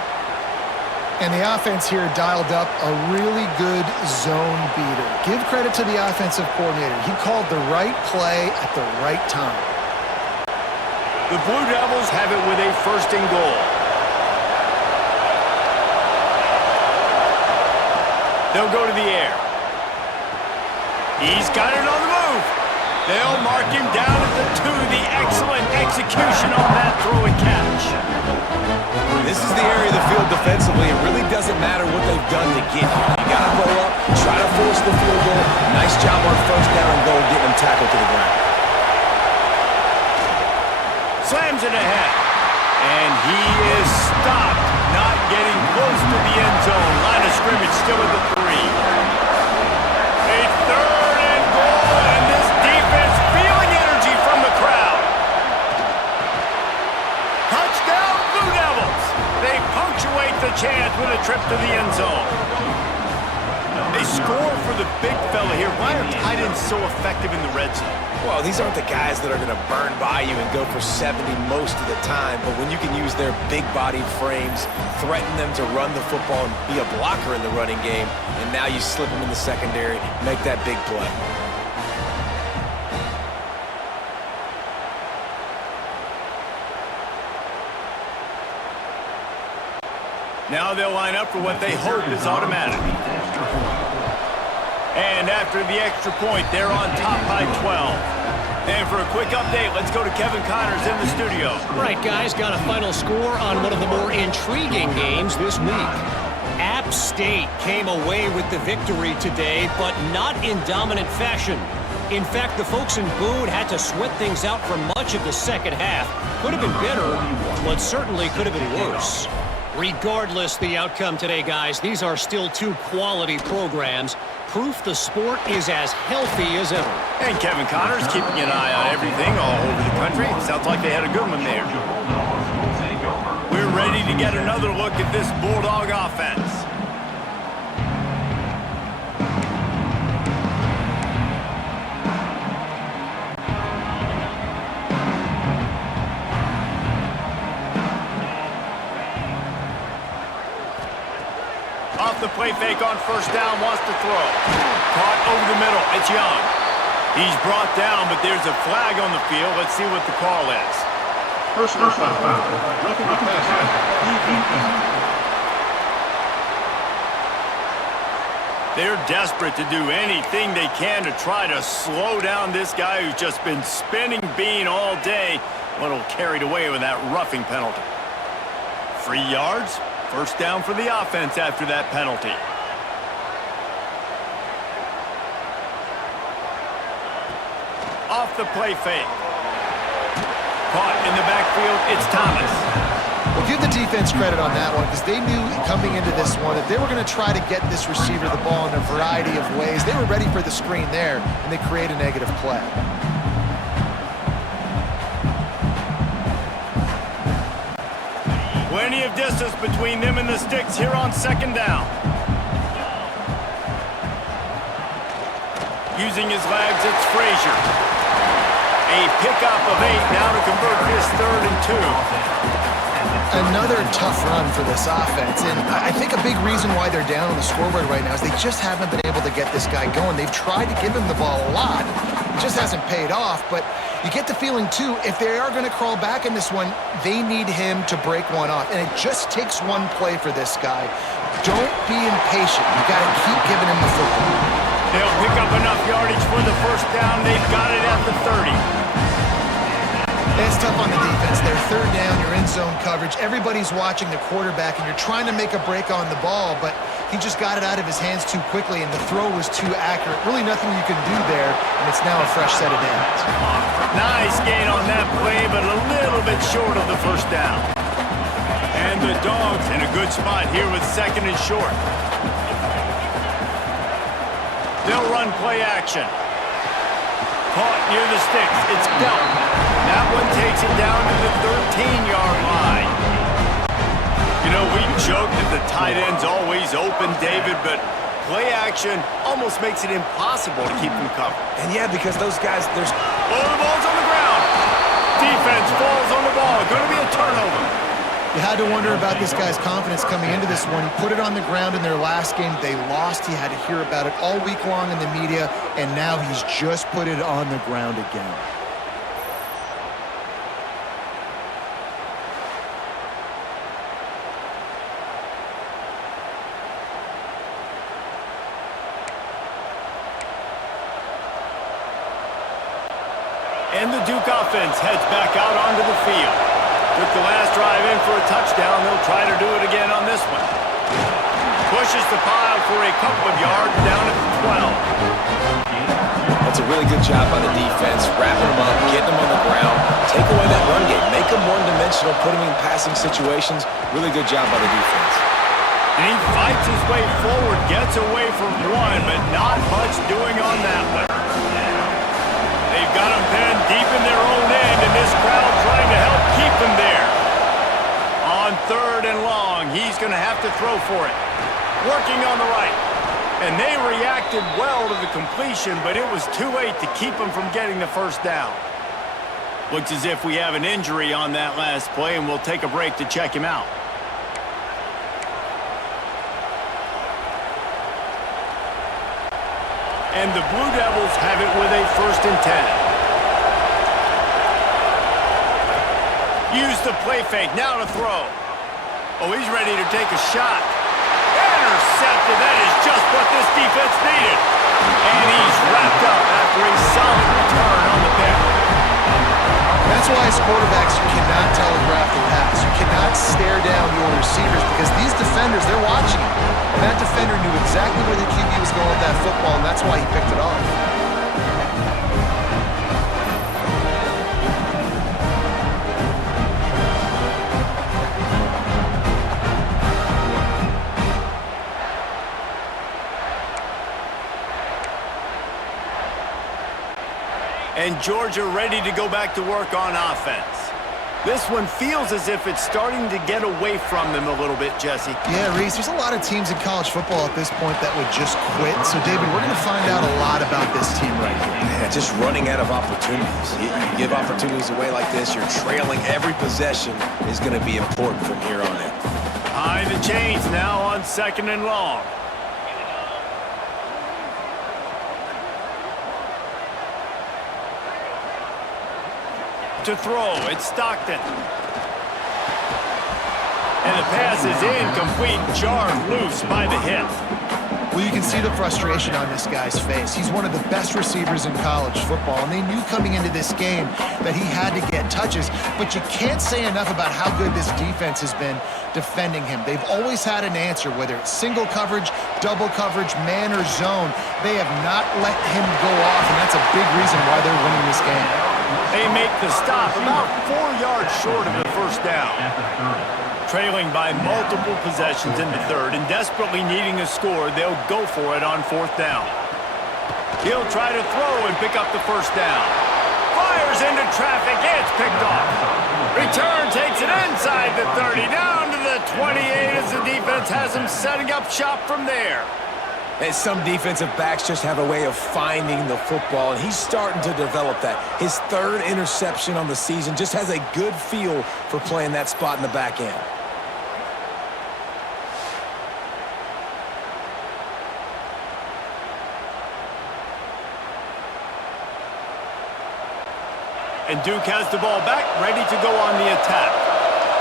And the offense here dialed up a really good zone beater. Give credit to the offensive coordinator. He called the right play at the right time. The Blue Devils have it with a first and goal. They'll go to the air. He's got it on the move. They'll mark him down at the 2. The excellent execution on that throw and catch. This is the area of the field defensively. It really doesn't matter what they've done to get here. You got to go up, try to force the field goal. Nice job on first down and goal, getting them tackled to the ground. Slams it ahead. And he is stopped, not getting close to the end zone. Line of scrimmage still at the 3. A third and goal, and this defense feeling energy from the crowd. Touchdown, Blue Devils. They punctuate the chance with a trip to the end zone. They score for the big fella here. Why are tight ends so effective in the red zone? Well, these aren't the guys that are going to burn by you and go for 70 most of the time, but when you can use their big-bodied frames, threaten them to run the football and be a blocker in the running game, and now you slip them in the secondary, make that big play. Now they'll line up for what they hope is automatic. And after the extra point, they're on top by 12. And for a quick update, let's go to Kevin Connors in the studio. Right, guys, got a final score on one of the more intriguing games this week. App State came away with the victory today, but not in dominant fashion. In fact, the folks in Boone had to sweat things out for much of the second half. Could have been better, but certainly could have been worse. Regardless the outcome today, guys, these are still two quality programs. Proof the sport is as healthy as ever. And Kevin Connors keeping an eye on everything all over the country. Sounds like they had a good one there. We're ready to get another look at this Bulldog offense. the play fake on first down, wants to throw. Caught over the middle. It's Young. He's brought down, but there's a flag on the field. Let's see what the call is. Personal foul. Roughing the passer. They're desperate to do anything they can to try to slow down this guy who's just been spinning bean all day. A little carried away with that roughing penalty. 3 yards. First down for the offense after that penalty. Off the play fake. Caught in the backfield, it's Thomas. Well, give the defense credit on that one because they knew coming into this one that they were going to try to get this receiver the ball in a variety of ways. They were ready for the screen there, and they create a negative play. Plenty of distance between them and the sticks here on second down. Using his legs, it's Frazier. A pickup of 8 now to convert this 3rd and 2. Another tough run for this offense, and I think a big reason why they're down on the scoreboard right now is they just haven't been able to get this guy going. They've tried to give him the ball a lot. It just hasn't paid off, but you get the feeling, too, if they are going to crawl back in this one, they need him to break one off, and it just takes one play for this guy. Don't be impatient. You got to keep giving him the football. They'll pick up enough yardage for the first down. They've got it at the 30. It's tough on the defense. They're 3rd down, you're in zone coverage. Everybody's watching the quarterback, and you're trying to make a break on the ball, but he just got it out of his hands too quickly, and the throw was too accurate. Really nothing you can do there, and it's now a fresh set of downs. Nice gain on that play, but a little bit short of the first down. And the Dogs in a good spot here with 2nd and short. They'll run play action. Caught near the sticks. It's Belt. That one takes it down to the 13-yard line. You know, we joke that the tight end's always open, David, but play action almost makes it impossible to keep them covered. And yeah, because those guys, there's... Oh, the ball's on the ground. Defense falls on the ball. Going to be a turnover. You had to wonder about this guy's confidence coming into this one. He put it on the ground in their last game. They lost. He had to hear about it all week long in the media, and now he's just put it on the ground again. And the Duke offense heads back out onto the field. Took the last drive in for a touchdown. They'll try to do it again on this one. Pushes the pile for a couple of yards down at the 12. That's a really good job by the defense, wrapping them up, getting them on the ground, take away that run game, make them one-dimensional, put them in passing situations. Really good job by the defense. And he fights his way forward, gets away from one, but not much doing on that one. They've got him pinned deep in their own end, and this crowd trying to help keep them there. On 3rd and long, he's going to have to throw for it. Working on the right. And they reacted well to the completion, but it was too late to keep them from getting the first down. Looks as if we have an injury on that last play, and we'll take a break to check him out. And the Blue Devils have it with a 1st and 10. Use the play fake, now to throw. Oh, he's ready to take a shot. Intercepted, that is just what this defense needed. And he's wrapped up after a solid return on the pick. That's why as quarterbacks, you cannot telegraph the pass. You cannot stare down your receivers because these defenders, they're watching it. And that defender knew exactly where the QB was going with that football, and that's why he picked it off. And Georgia ready to go back to work on offense. This one feels as if it's starting to get away from them a little bit, Jesse. Yeah, Reese, there's a lot of teams in college football at this point that would just quit. So, David, we're going to find out a lot about this team right here. Yeah, just running out of opportunities. You give opportunities away like this, you're trailing every possession is going to be important from here on in. High Running the chains now on 2nd and long. To throw, it's Stockton. And the pass is incomplete, jarred loose by the hip. Well, you can see the frustration on this guy's face. He's one of the best receivers in college football, and they knew coming into this game that he had to get touches, but you can't say enough about how good this defense has been defending him. They've always had an answer, whether it's single coverage, double coverage, man, or zone. They have not let him go off, and that's a big reason why they're winning this game. They make the stop about 4 yards short of the first down. Trailing by multiple possessions in the third and desperately needing a score, they'll go for it on 4th down. He'll try to throw and pick up the first down. Fires into traffic. It's picked off. Return takes it inside the 30, down to the 28 as the defense has him setting up shop from there. And some defensive backs just have a way of finding the football, and he's starting to develop that. His 3rd interception on the season, just has a good feel for playing that spot in the back end. And Duke has the ball back, ready to go on the attack.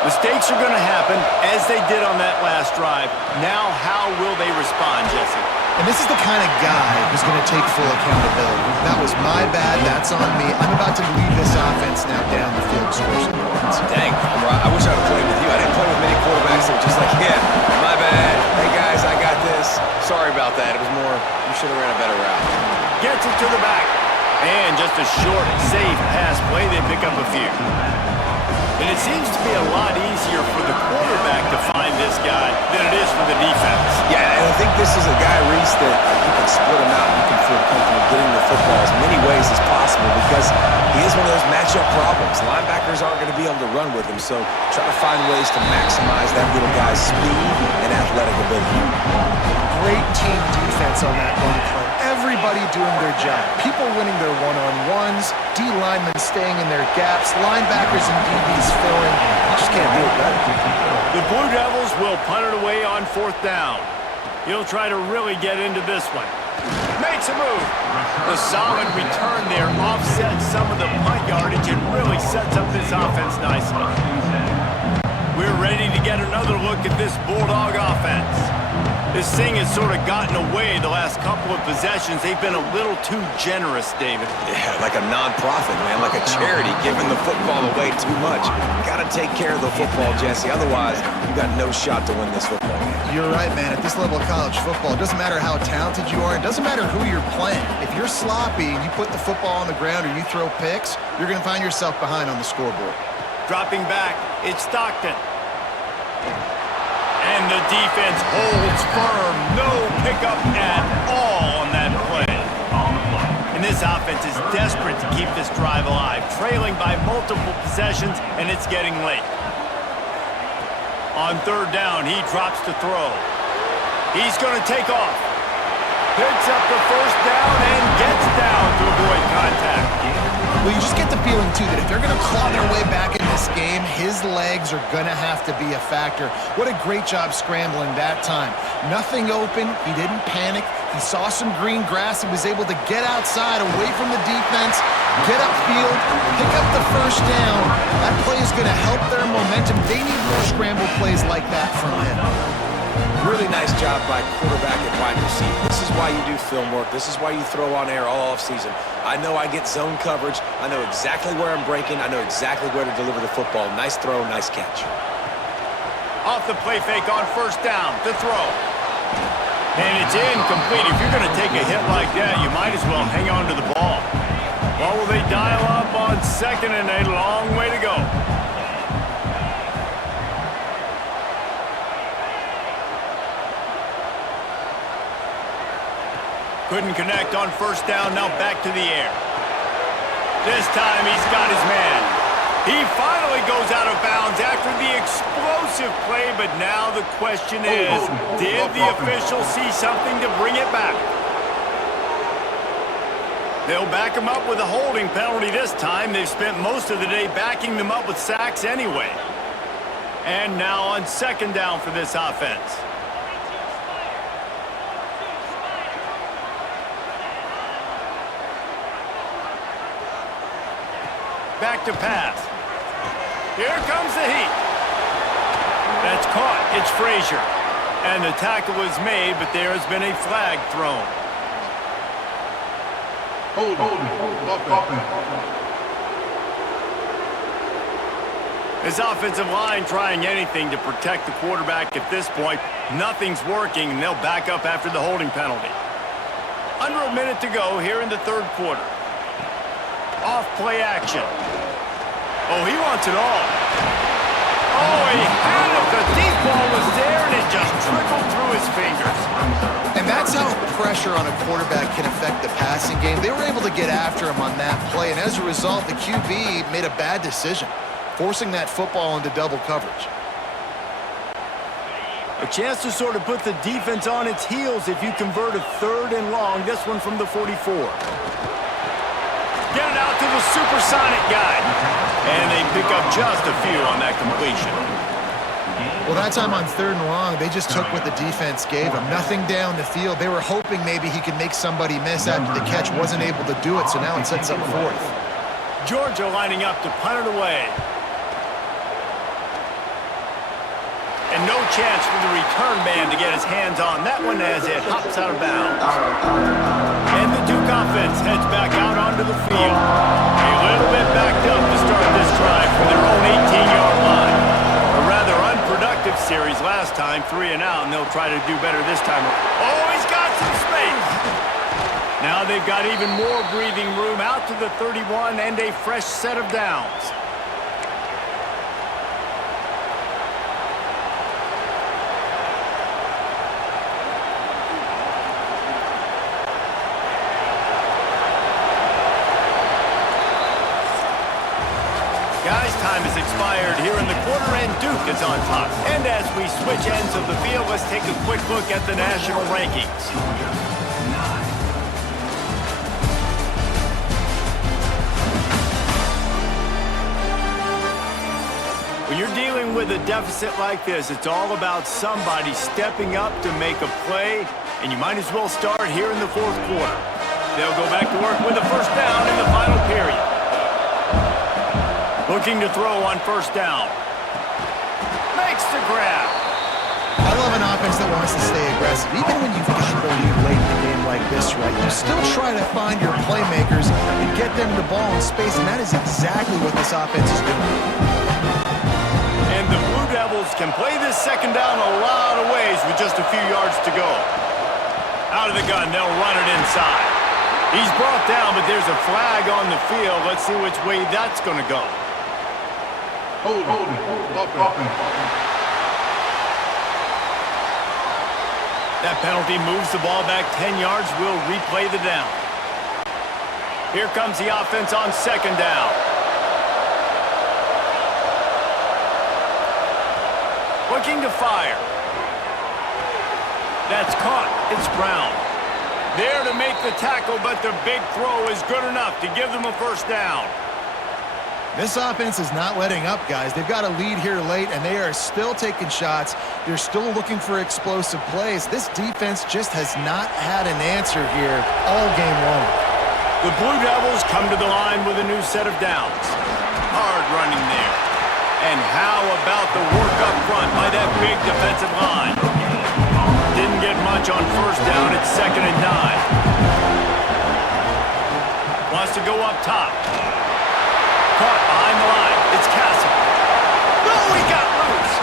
Mistakes are going to happen, as they did on that last drive. Now, how will they respond, Jesse? And this is the kind of guy who's going to take full accountability. That was my bad. That's on me. I'm about to lead this offense now down the field scores some points. Dang, Palmer, I wish I would played with you. I didn't play with many quarterbacks that were just like, yeah, my bad. Hey, guys, I got this. Sorry about that. It was more, you should have ran a better route. Gets it to the back. And just a short, safe pass play. They pick up a few. And it seems to be a lot easier for the quarterback to find this guy than it is for the defense. Yeah, and I think this is a guy, Reese, that you can split him out and you can feel comfortable getting the football as many ways as possible because he is one of those matchup problems. Linebackers aren't going to be able to run with him, so try to find ways to maximize that little guy's speed and athletic ability. Great team defense on that one play. Everybody doing their job. People winning their one-on-ones, D-linemen staying in their gaps, linebackers and DBs filling. You just can't do it better. The Blue Devils will punt it away on 4th down. He'll try to really get into this one. Makes a move. The solid return there offsets some of the punt yardage and really sets up this offense nicely. We're ready to get another look at this Bulldog offense. This thing has sort of gotten away the last couple of possessions. They've been a little too generous, David. Yeah, like a non-profit, man, like a charity, giving the football away too much. Got to take care of the football, Jesse. Otherwise, you got no shot to win this football game. You're right, man. At this level of college football, it doesn't matter how talented you are. It doesn't matter who you're playing. If you're sloppy and you put the football on the ground or you throw picks, you're going to find yourself behind on the scoreboard. Dropping back, it's Stockton. And the defense holds firm. No pickup at all on that play. And this offense is desperate to keep this drive alive, trailing by multiple possessions, and it's getting late. On 3rd down, he drops to throw. He's going to take off. Picks up the first down and gets down to avoid contact. Well, you just get the feeling, too, that if they're going to claw their way back in this game, his legs are going to have to be a factor. What a great job scrambling that time. Nothing open. He didn't panic. He saw some green grass. He was able to get outside, away from the defense, get upfield, pick up the first down. That play is going to help their momentum. They need more scramble plays like that from him. Really nice job by quarterback and wide receiver. This is why you do film work. This is why you throw on air all offseason. I know I get zone coverage. I know exactly where I'm breaking. I know exactly where to deliver the football. Nice throw, nice catch. Off the play fake on 1st down to throw. And it's incomplete. If you're going to take a hit like that, you might as well hang on to the ball. Well, will they dial up on 2nd and a long way to go? Couldn't connect on 1st down, now back to the air. This time he's got his man. He finally goes out of bounds after the explosive play, but now the question is, did the official see something to bring it back? They'll back him up with a holding penalty this time. They've spent most of the day backing them up with sacks anyway. And now on second down for this offense. Back to pass. Here comes the heat. That's caught. It's Frazier. And the tackle is made, but there has been a flag thrown. Hold offense. His offensive line trying anything to protect the quarterback at this point. Nothing's working, and they'll back up after the holding penalty. Under a minute to go here in the third quarter. Off play action. Oh, he wants it all. Oh, he had it. The deep ball was there, and it just trickled through his fingers. And that's how pressure on a quarterback can affect the passing game. They were able to get after him on that play, and as a result, the QB made a bad decision, forcing that football into double coverage. A chance to sort of put the defense on its heels if you convert a third and long. This one from the 44. Get it out to the supersonic guy. And they pick up just a few on that completion. Well, that time on third and long, they just took what the defense gave them. Nothing down the field. They were hoping maybe he could make somebody miss after the catch. Wasn't able to do it, so now it sets up fourth. Georgia lining up to punt it away. And no chance for the return man to get his hands on that one as it hops out of bounds. And the Duke offense heads back out onto the field. A little bit backed up to start this drive from their own 18-yard line. A rather unproductive series last time, 3 and out, and they'll try to do better this time. Oh, he's got some space. Now they've got even more breathing room out to the 31 and a fresh set of downs. Guys, time has expired here in the quarter, and Duke is on top. And as we switch ends of the field, let's take a quick look at the national rankings. When you're dealing with a deficit like this, it's all about somebody stepping up to make a play, and you might as well start here in the fourth quarter. They'll go back to work with a first down in the final period. Looking to throw on first down. Makes the grab. I love an offense that wants to stay aggressive. Even when you've got the lead late in the game like this, right, you still try to find your playmakers and get them the ball in space, and that is exactly what this offense is doing. And the Blue Devils can play this second down a lot of ways with just a few yards to go. Out of the gun, they'll run it inside. He's brought down, but there's a flag on the field. Let's see which way that's going to go. Hold offense. That penalty moves the ball back 10 yards. We'll replay the down. Here comes the offense on second down. Looking to fire. That's caught. It's Brown. There to make the tackle, but the big throw is good enough to give them a first down. This offense is not letting up, guys. They've got a lead here late, and they are still taking shots. They're still looking for explosive plays. This defense just has not had an answer here all game long. The Blue Devils come to the line with a new set of downs. Hard running there. And how about the work up front by that big defensive line? Didn't get much on first down. It's 2nd and 9. Wants to go up top. Caught behind the line. It's Castle. No, he got loose.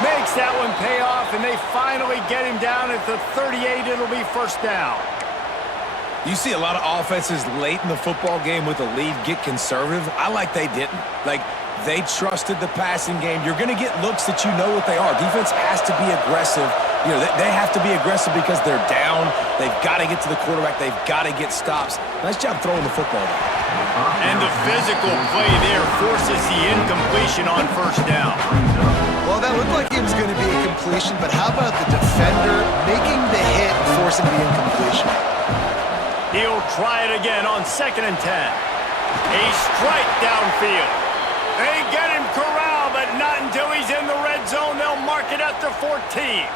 Makes that one pay off, and they finally get him down at the 38. It'll be first down. You see a lot of offenses late in the football game with a lead get conservative. I like they didn't. Like, they trusted the passing game. You're going to get looks that you know what they are. Defense has to be aggressive. You know, they have to be aggressive because they're down. They've got to get to the quarterback. They've got to get stops. Nice job throwing the football there. And the physical play there forces the incompletion on first down. Well, that looked like it was going to be a completion, but how about the defender making the hit and forcing the incompletion? He'll try it again on 2nd and 10. A strike downfield. They get him corralled, but not until he's in the red zone. They'll mark it at the 14.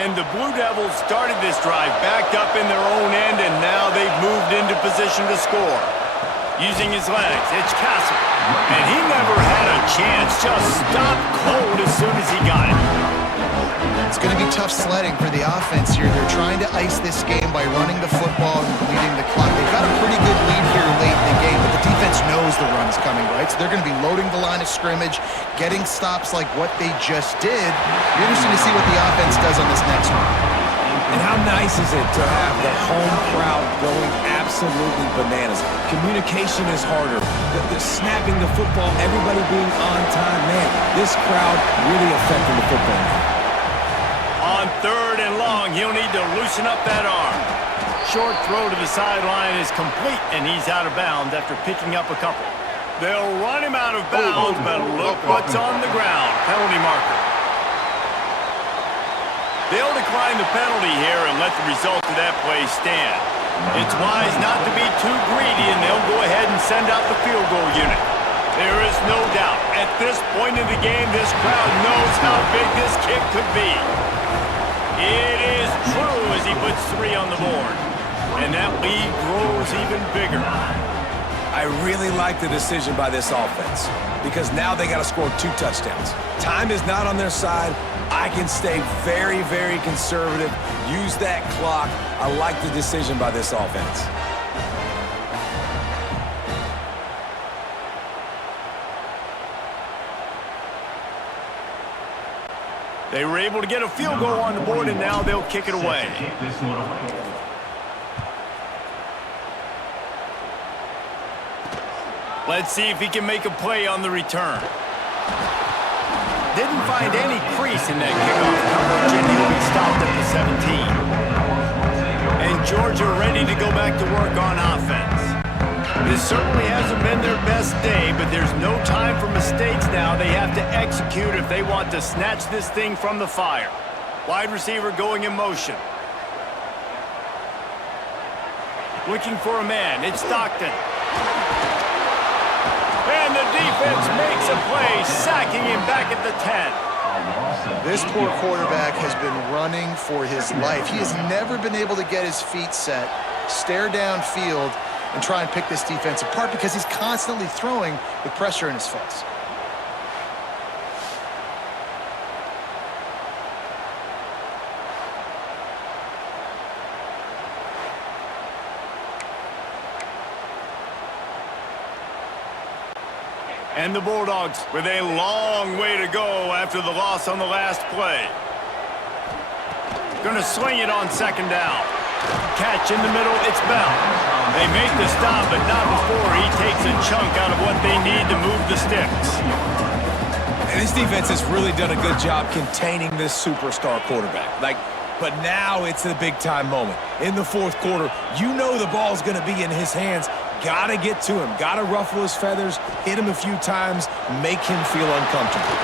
And the Blue Devils started this drive backed up in their own end, and now they've moved into position to score. Using his legs, it's Castle. And he never had a chance, just stopped cold as soon as he got it. It's going to be tough sledding for the offense here. They're trying to ice this game by running the football and bleeding the clock. They've got a pretty good lead here late in the game, but the defense knows the run's coming, right? So they're going to be loading the line of scrimmage, getting stops like what they just did. You're interested to see what the offense does on this next one. And how nice is it to have the home crowd going absolutely bananas? Communication is harder. The snapping the football, everybody being on time. Man, this crowd really affecting the football game. On 3rd and long, he'll need to loosen up that arm. Short throw to the sideline is complete, and he's out of bounds after picking up a couple. They'll run him out of bounds, but look what's on the ground. Penalty marker. They'll decline the penalty here and let the result of that play stand. It's wise not to be too greedy, and they'll go ahead and send out the field goal unit. There is no doubt, at this point in the game, this crowd knows how big this kick could be. It is true as he puts 3 on the board. And that lead grows even bigger. I really like the decision by this offense because now they got to score 2 touchdowns. Time is not on their side. I can stay very, very conservative, use that clock. I like the decision by this offense. They were able to get a field goal on the board, and now they'll kick it away. Let's see if he can make a play on the return. Didn't find any crease in that kickoff coverage, and he'll be stopped at the 17. And Georgia ready to go back to work on offense. This certainly hasn't been their best day, but there's no time for mistakes now. They have to execute if they want to snatch this thing from the fire. Wide receiver going in motion. Looking for a man. It's Stockton. And the defense makes a play, sacking him back at the 10. This poor quarterback has been running for his life. He has never been able to get his feet set, stare downfield, and try and pick this defense apart because he's constantly throwing with pressure in his face. And the Bulldogs with a long way to go after the loss on the last play. Gonna swing it on 2nd down. Catch in the middle, it's Bell. They make the stop, but not before he takes a chunk out of what they need to move the sticks. And this defense has really done a good job containing this superstar quarterback. But now it's a big-time moment. In the 4th quarter, you know the ball's going to be in his hands. Got to get to him. Got to ruffle his feathers, hit him a few times, make him feel uncomfortable.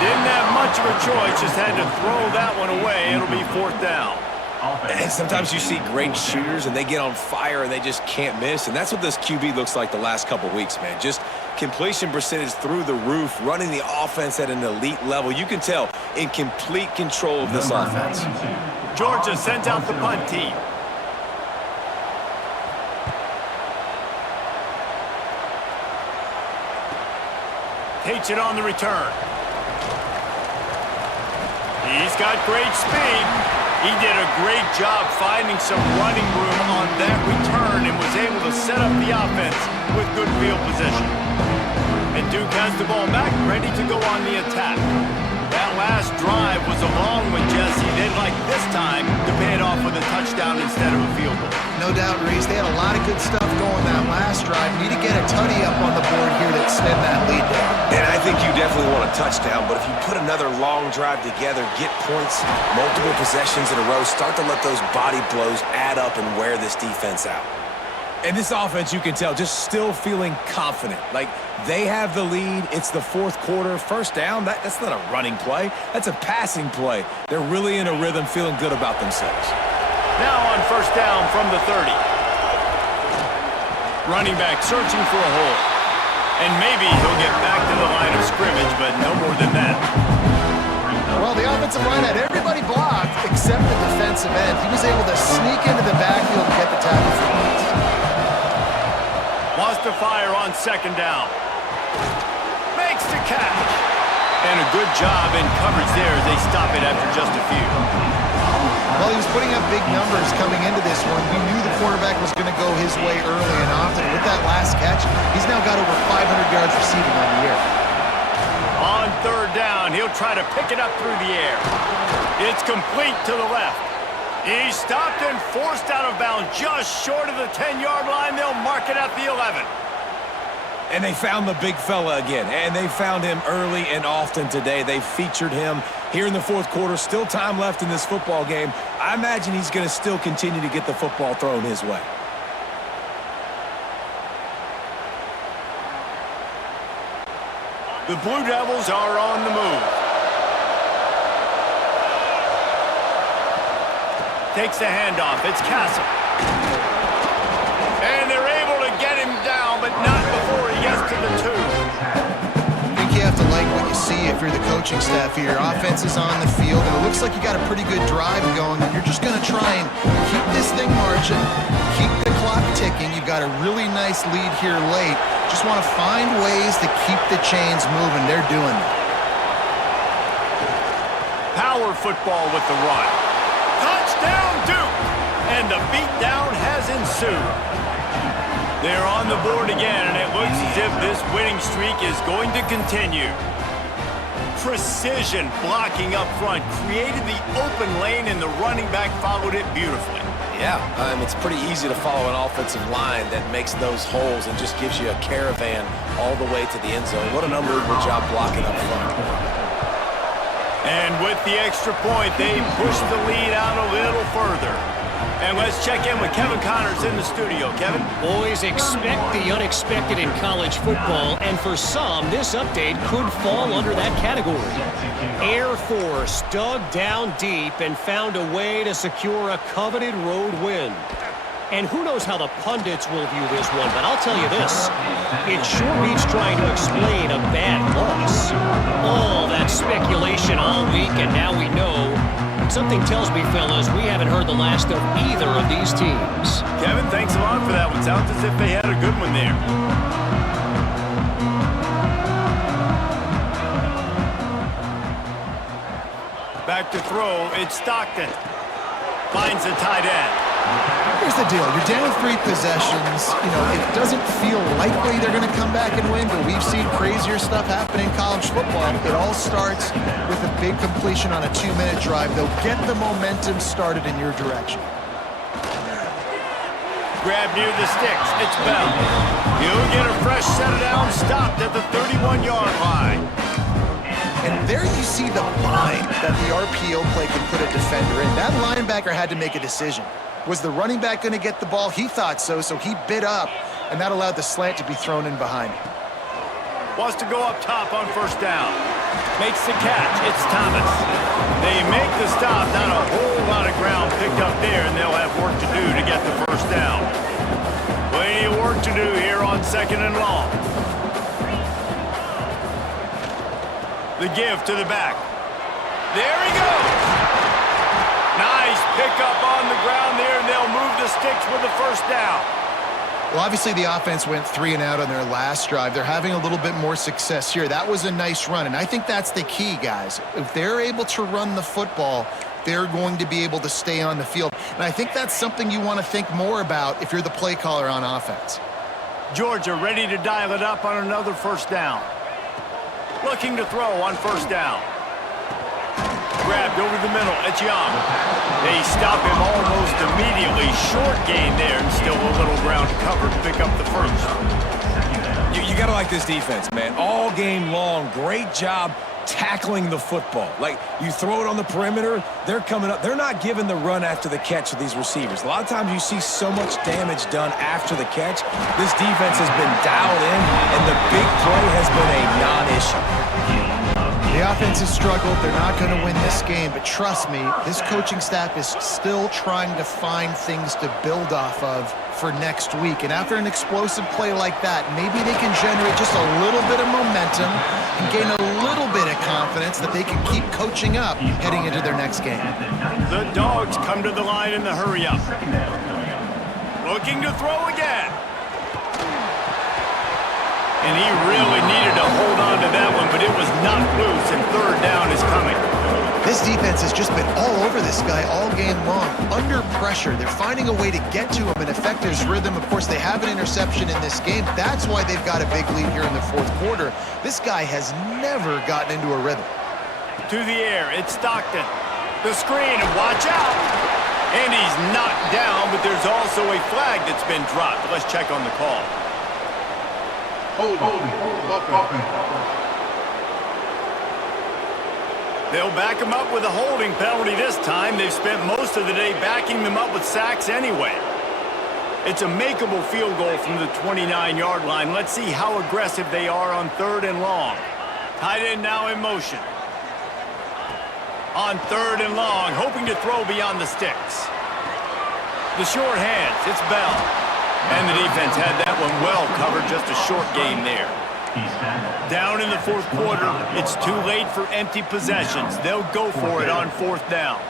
Didn't have much of a choice, just had to throw that one away. It'll be 4th down. And sometimes you see great shooters, and they get on fire, and they just can't miss. And that's what this QB looks like the last couple weeks, man. Just completion percentage through the roof, running the offense at an elite level. You can tell in complete control of this offense. Georgia sends out the punt team. Takes it on the return. He's got great speed. He did a great job finding some running room on that return and was able to set up the offense with good field position. And Duke has the ball back, ready to go on the attack. That last drive was a long one, Jesse. They'd like this time to pay it off with a touchdown instead of a field goal. No doubt, Reese. They had a lot of good stuff going that last drive. Need to get a tutty up on the board here to extend that lead down. And I think you definitely want a touchdown, but if you put another long drive together, get points, multiple possessions in a row, start to let those body blows add up and wear this defense out. And this offense, you can tell, just still feeling confident. Like, they have the lead. It's the fourth quarter. First down, that's not a running play. That's a passing play. They're really in a rhythm, feeling good about themselves. Now on first down from the 30. Running back searching for a hole. And maybe he'll get back to the line of scrimmage, but no more than that. Well, the offensive line had everybody blocked except the defensive end. He was able to sneak into the backfield and get the tackle for once. Wants to fire on second down. Makes the catch. And a good job in coverage there as they stop it after just a few. Well, he was putting up big numbers coming into this one. We knew the quarterback was going to go his way early and often. With that last catch, he's now got over 500 yards receiving on the year. On third down, he'll try to pick it up through the air. It's complete to the left. He's stopped and forced out of bounds just short of the 10-yard line. They'll mark it at the 11. And they found the big fella again, and they found him early and often today. They featured him here in the fourth quarter. Still time left in this football game. I imagine he's going to still continue to get the football thrown his way. The Blue Devils are on the move. Takes the handoff. It's Castle. And they're able to get him down, but not before he gets to the 2. I think you have to like what you see if you're the coaching staff here. Your offense is on the field, and it looks like you got a pretty good drive going, and you're just going to try and keep this thing marching, keep the clock ticking. You've got a really nice lead here late. Just want to find ways to keep the chains moving. They're doing that. Power football with the run. Touchdown, Duke! And the beatdown has ensued. They're on the board again, and it looks as if this winning streak is going to continue. Precision blocking up front created the open lane, and the running back followed it beautifully. Yeah, it's pretty easy to follow an offensive line that makes those holes and just gives you a caravan all the way to the end zone. What an unbelievable job blocking up front. And with the extra point, they push the lead out a little further. And let's check in with Kevin Connors in the studio. Kevin? Boys, expect the unexpected in college football, and for some, this update could fall under that category. Air Force dug down deep and found a way to secure a coveted road win. And who knows how the pundits will view this one, but I'll tell you this. It sure beats trying to explain a bad loss. All that speculation all week, and now we know. Something tells me, fellas, we haven't heard the last of either of these teams. Kevin, thanks a lot for that one. Sounds as if they had a good one there. Back to throw, it's Stockton. Finds the tight end. Here's the deal. You're down 3 possessions. You know, it doesn't feel likely they're going to come back and win, but we've seen crazier stuff happen in college football. It all starts with a big completion on a 2-minute drive. They'll get the momentum started in your direction. Grab near the sticks. It's Bell. He'll get a fresh set of down, stopped at the 31-yard line. And there you see the bind that the RPO play can put a defender in. That linebacker had to make a decision. Was the running back going to get the ball? He thought so, so he bit up, and that allowed the slant to be thrown in behind him. Wants to go up top on first down. Makes the catch. It's Thomas. They make the stop. Not a whole lot of ground picked up there, and they'll have work to do to get the first down. Plenty of work to do here on second and long. The give to the back. There he goes. Nice pickup on the ground there, and they'll move the sticks with the first down. Well, obviously the offense went 3 and out on their last drive. They're having a little bit more success here. That was a nice run, and I think that's the key, guys. If they're able to run the football, they're going to be able to stay on the field. And I think that's something you want to think more about if you're the play caller on offense. Georgia ready to dial it up on another first down. Looking to throw on first down. Grabbed over the middle. It's Young. They stop him almost immediately. Short gain there, and still a little ground to cover to pick up the first. You got to like this defense, man. All game long, great job tackling the football. Like, you throw it on the perimeter, they're coming up. They're not giving the run after the catch to these receivers. A lot of times you see so much damage done after the catch. This defense has been dialed in, and the big play has been a non-issue. The offense has struggled. They're not going to win this game, but trust me, this coaching staff is still trying to find things to build off of for next week. And after an explosive play like that, maybe they can generate just a little bit of momentum and gain a little bit of confidence that they can keep coaching up heading into their next game. The Dogs come to the line in the hurry-up. Looking to throw again. And he really needed to hold on to that one, but it was not loose, and third down is coming. This defense has just been all over this guy all game long. Under pressure, they're finding a way to get to him and affect his rhythm. Of course, they have an interception in this game. That's why they've got a big lead here in the fourth quarter. This guy has never gotten into a rhythm. To the air, it's Stockton. The screen, and watch out. And he's knocked down, but there's also a flag that's been dropped. Let's check on the call. Holding. They'll back him up with a holding penalty this time. They've spent most of the day backing them up with sacks anyway. It's a makeable field goal from the 29-yard line. Let's see how aggressive they are on third and long. Tight end now in motion. On third and long, hoping to throw beyond the sticks. The short hands, it's Bell. And the defense had that one well covered, just a short game there. Down in the fourth quarter, it's too late for empty possessions. They'll go for it on fourth down.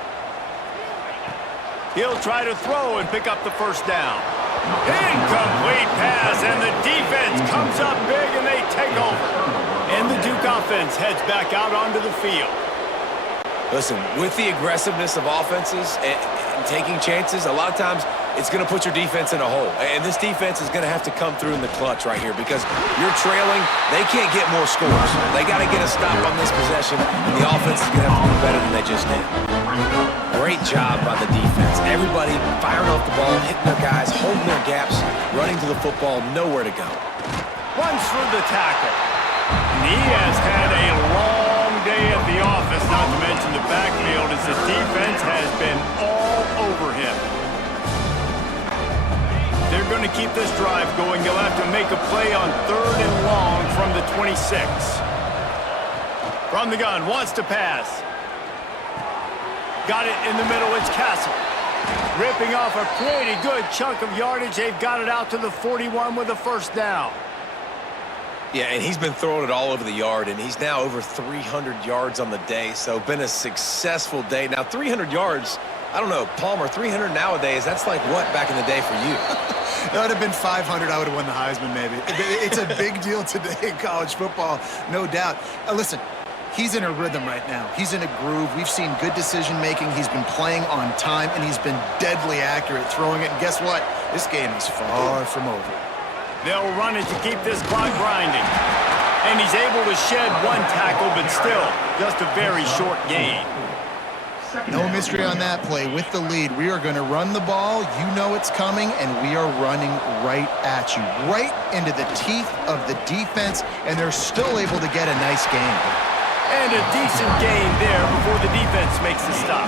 He'll try to throw and pick up the first down. Incomplete pass, and the defense comes up big, and they take over. And the Duke offense heads back out onto the field. Listen, with the aggressiveness of offenses and taking chances, a lot of times it's going to put your defense in a hole. And this defense is going to have to come through in the clutch right here because you're trailing. They can't get more scores. They got to get a stop on this possession, and the offense is going to have to do better than they just did. Great job by the defense. Everybody firing off the ball, hitting their guys, holding their gaps, running to the football, nowhere to go. Runs for the tackle. And he has had a long day at the office, not to mention the backfield, as the defense has been all over him. They're going to keep this drive going. They'll have to make a play on third and long from the 26. From the gun, wants to pass. Got it in the middle, it's Castle. Ripping off a pretty good chunk of yardage. They've got it out to the 41 with a first down. Yeah, and he's been throwing it all over the yard, and he's now over 300 yards on the day, so been a successful day. Now, 300 yards, I don't know, Palmer, 300 nowadays, that's like what back in the day for you? That would have been 500. I would have won the Heisman, maybe. It's a big deal today in college football, no doubt. Listen, he's in a rhythm right now. He's in a groove. We've seen good decision-making. He's been playing on time, and he's been deadly accurate throwing it. And guess what? This game is far from over. They'll run it to keep this clock grinding. And he's able to shed one tackle, but still, just a very short gain. No mystery on that play. With the lead, we are going to run the ball. You know it's coming, and we are running right at you, right into the teeth of the defense, and they're still able to get a nice gain. And a decent gain there before the defense makes the stop.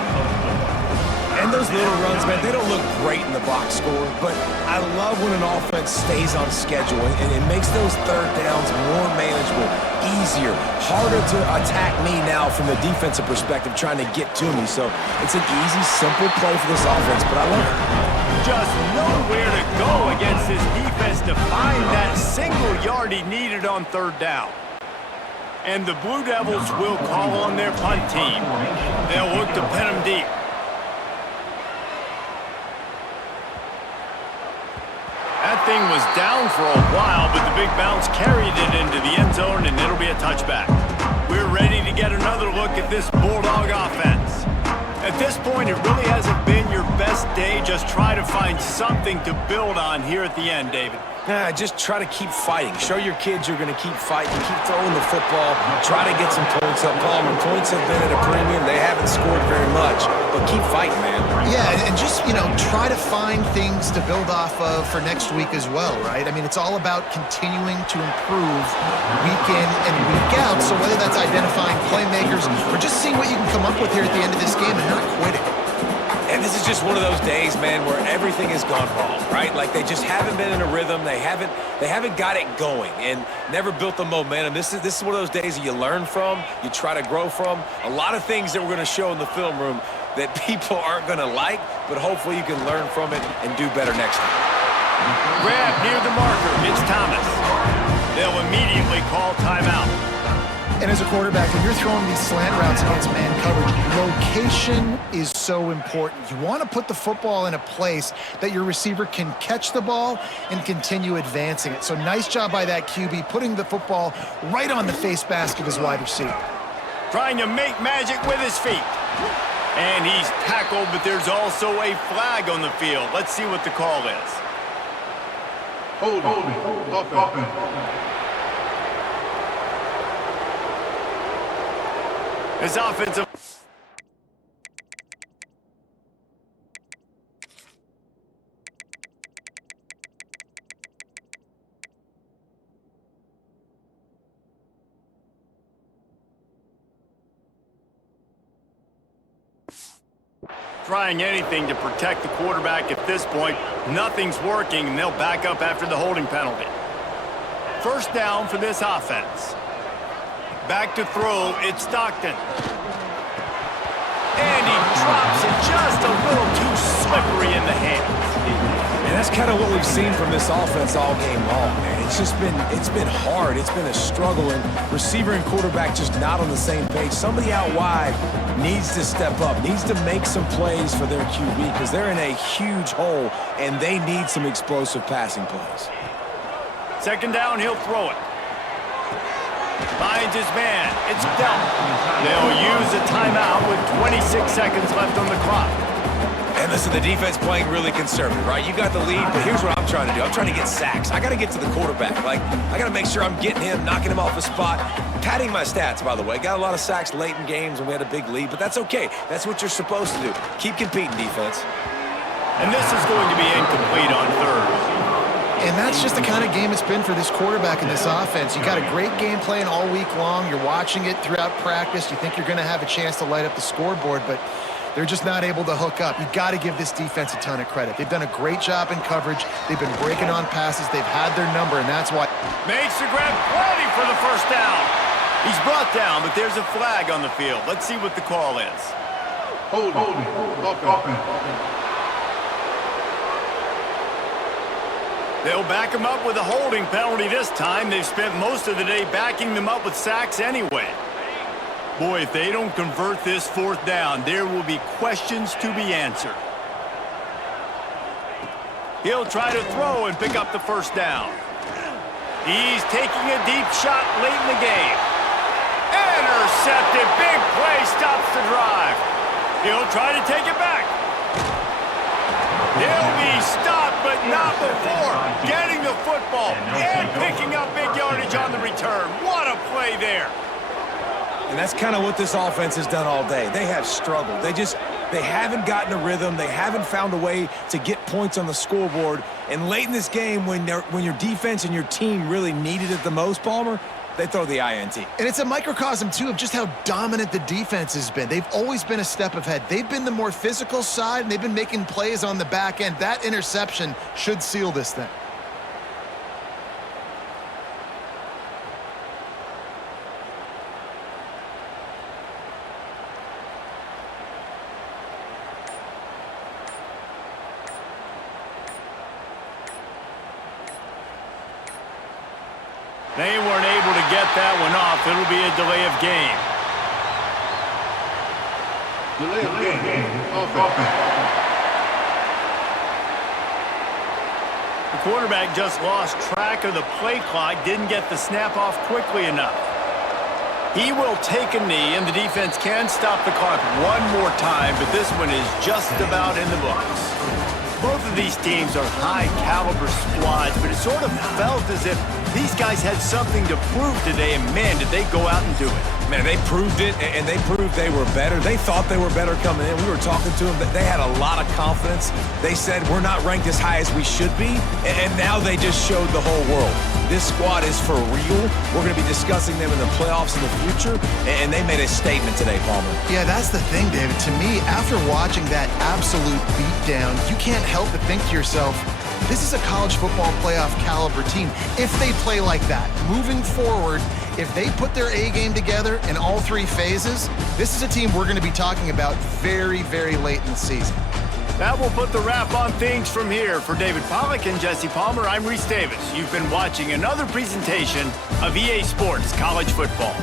And those little runs, man, they don't look great in the box score, but I love when an offense stays on schedule, and it makes those third downs more manageable, easier, harder to attack me now from the defensive perspective trying to get to me. So it's an easy, simple play for this offense, but I love it. Just nowhere to go against this defense to find that single yard he needed on third down. And the Blue Devils will call on their punt team. They'll look to pin them deep. That thing was down for a while, but the big bounce carried it into the end zone, and it'll be a touchback. We're ready to get another look at this Bulldog offense. At this point, it really hasn't been your best day. Just try to find something to build on here at the end, David. Just try to keep fighting. Show your kids you're going to keep fighting. Keep throwing the football. Try to get some points up. Palmer, points have been at a premium. They haven't scored very much, but keep fighting, man. Yeah, and just, try to find things to build off of for next week as well, right? I mean, it's all about continuing to improve week in and week out. So whether that's identifying playmakers or just seeing what you can come up with here at the end of this game and not quitting. And this is just one of those days, man, where everything has gone wrong, right? Like they just haven't been in a rhythm. They haven't got it going and never built the momentum. This is one of those days that you learn from, you try to grow from. A lot of things that we're going to show in the film room that people aren't going to like, but hopefully you can learn from it and do better next time. Grab near the marker. It's Thomas. They'll immediately call timeout. And as a quarterback, when you're throwing these slant routes against man coverage, location is so important. You want to put the football in a place that your receiver can catch the ball and continue advancing it. So nice job by that QB, putting the football right on the face mask of his wide receiver. Trying to make magic with his feet. And he's tackled, but there's also a flag on the field. Let's see what the call is. Holding. Offense. His offensive... Trying anything to protect the quarterback at this point. Nothing's working, and they'll back up after the holding penalty. First down for this offense. Back to throw, it's Stockton. And he drops it just a little too slippery in the hands. And that's kind of what we've seen from this offense all game long, man. It's been hard. It's been a struggle, and receiver and quarterback just not on the same page. Somebody out wide needs to step up, needs to make some plays for their QB because they're in a huge hole, and they need some explosive passing plays. Second down, he'll throw it. Finds his man. It's dealt. They'll use a timeout with 26 seconds left on the clock. And listen, the defense playing really conservative, right? You got the lead, but here's what I'm trying to do. I'm trying to get sacks. I got to get to the quarterback. Like, I got to make sure I'm getting him, knocking him off the spot. Padding my stats, by the way. Got a lot of sacks late in games when we had a big lead, but that's okay. That's what you're supposed to do. Keep competing, defense. And this is going to be incomplete on third. And that's just the kind of game it's been for this quarterback in this offense. You got a great game plan all week long. You're watching it throughout practice. You think you're going to have a chance to light up the scoreboard, but they're just not able to hook up. You got to give this defense a ton of credit. They've done a great job in coverage. They've been breaking on passes. They've had their number, and that's why. Makes the grab, plenty for the first down. He's brought down, but there's a flag on the field. Let's see what the call is. Holding. Offense. They'll back him up with a holding penalty this time. They've spent most of the day backing them up with sacks anyway. Boy, if they don't convert this fourth down, there will be questions to be answered. He'll try to throw and pick up the first down. He's taking a deep shot late in the game. Intercepted. Big play stops the drive. He'll try to take it back. He'll be stopped, but not before getting the football and picking up big yardage on the return. What a play there. And that's kind of what this offense has done all day. They have struggled. They haven't gotten a rhythm. They haven't found a way to get points on the scoreboard. And late in this game, when your defense and your team really needed it the most, Palmer, they throw the INT. And it's a microcosm, too, of just how dominant the defense has been. They've always been a step ahead. They've been the more physical side, and they've been making plays on the back end. That interception should seal this thing. They weren't able to get that one off. It'll be a delay of game. Delay of game. Offense. The quarterback just lost track of the play clock, didn't get the snap off quickly enough. He will take a knee, and the defense can stop the clock one more time, but this one is just about in the books. Both of these teams are high-caliber squads, but it sort of felt as if these guys had something to prove today, and man, did they go out and do it. Man, they proved it, and they proved they were better. They thought they were better coming in. We were talking to them. They had a lot of confidence. They said, we're not ranked as high as we should be, and now they just showed the whole world. This squad is for real. We're going to be discussing them in the playoffs in the future, and they made a statement today, Palmer. Yeah, that's the thing, David. To me, after watching that absolute beatdown, you can't help but think to yourself, this is a college football playoff caliber team. If they play like that, moving forward, if they put their A game together in all three phases, this is a team we're going to be talking about very, very late in the season. That will put the wrap on things from here. For David Pollack and Jesse Palmer, I'm Reese Davis. You've been watching another presentation of EA Sports College Football.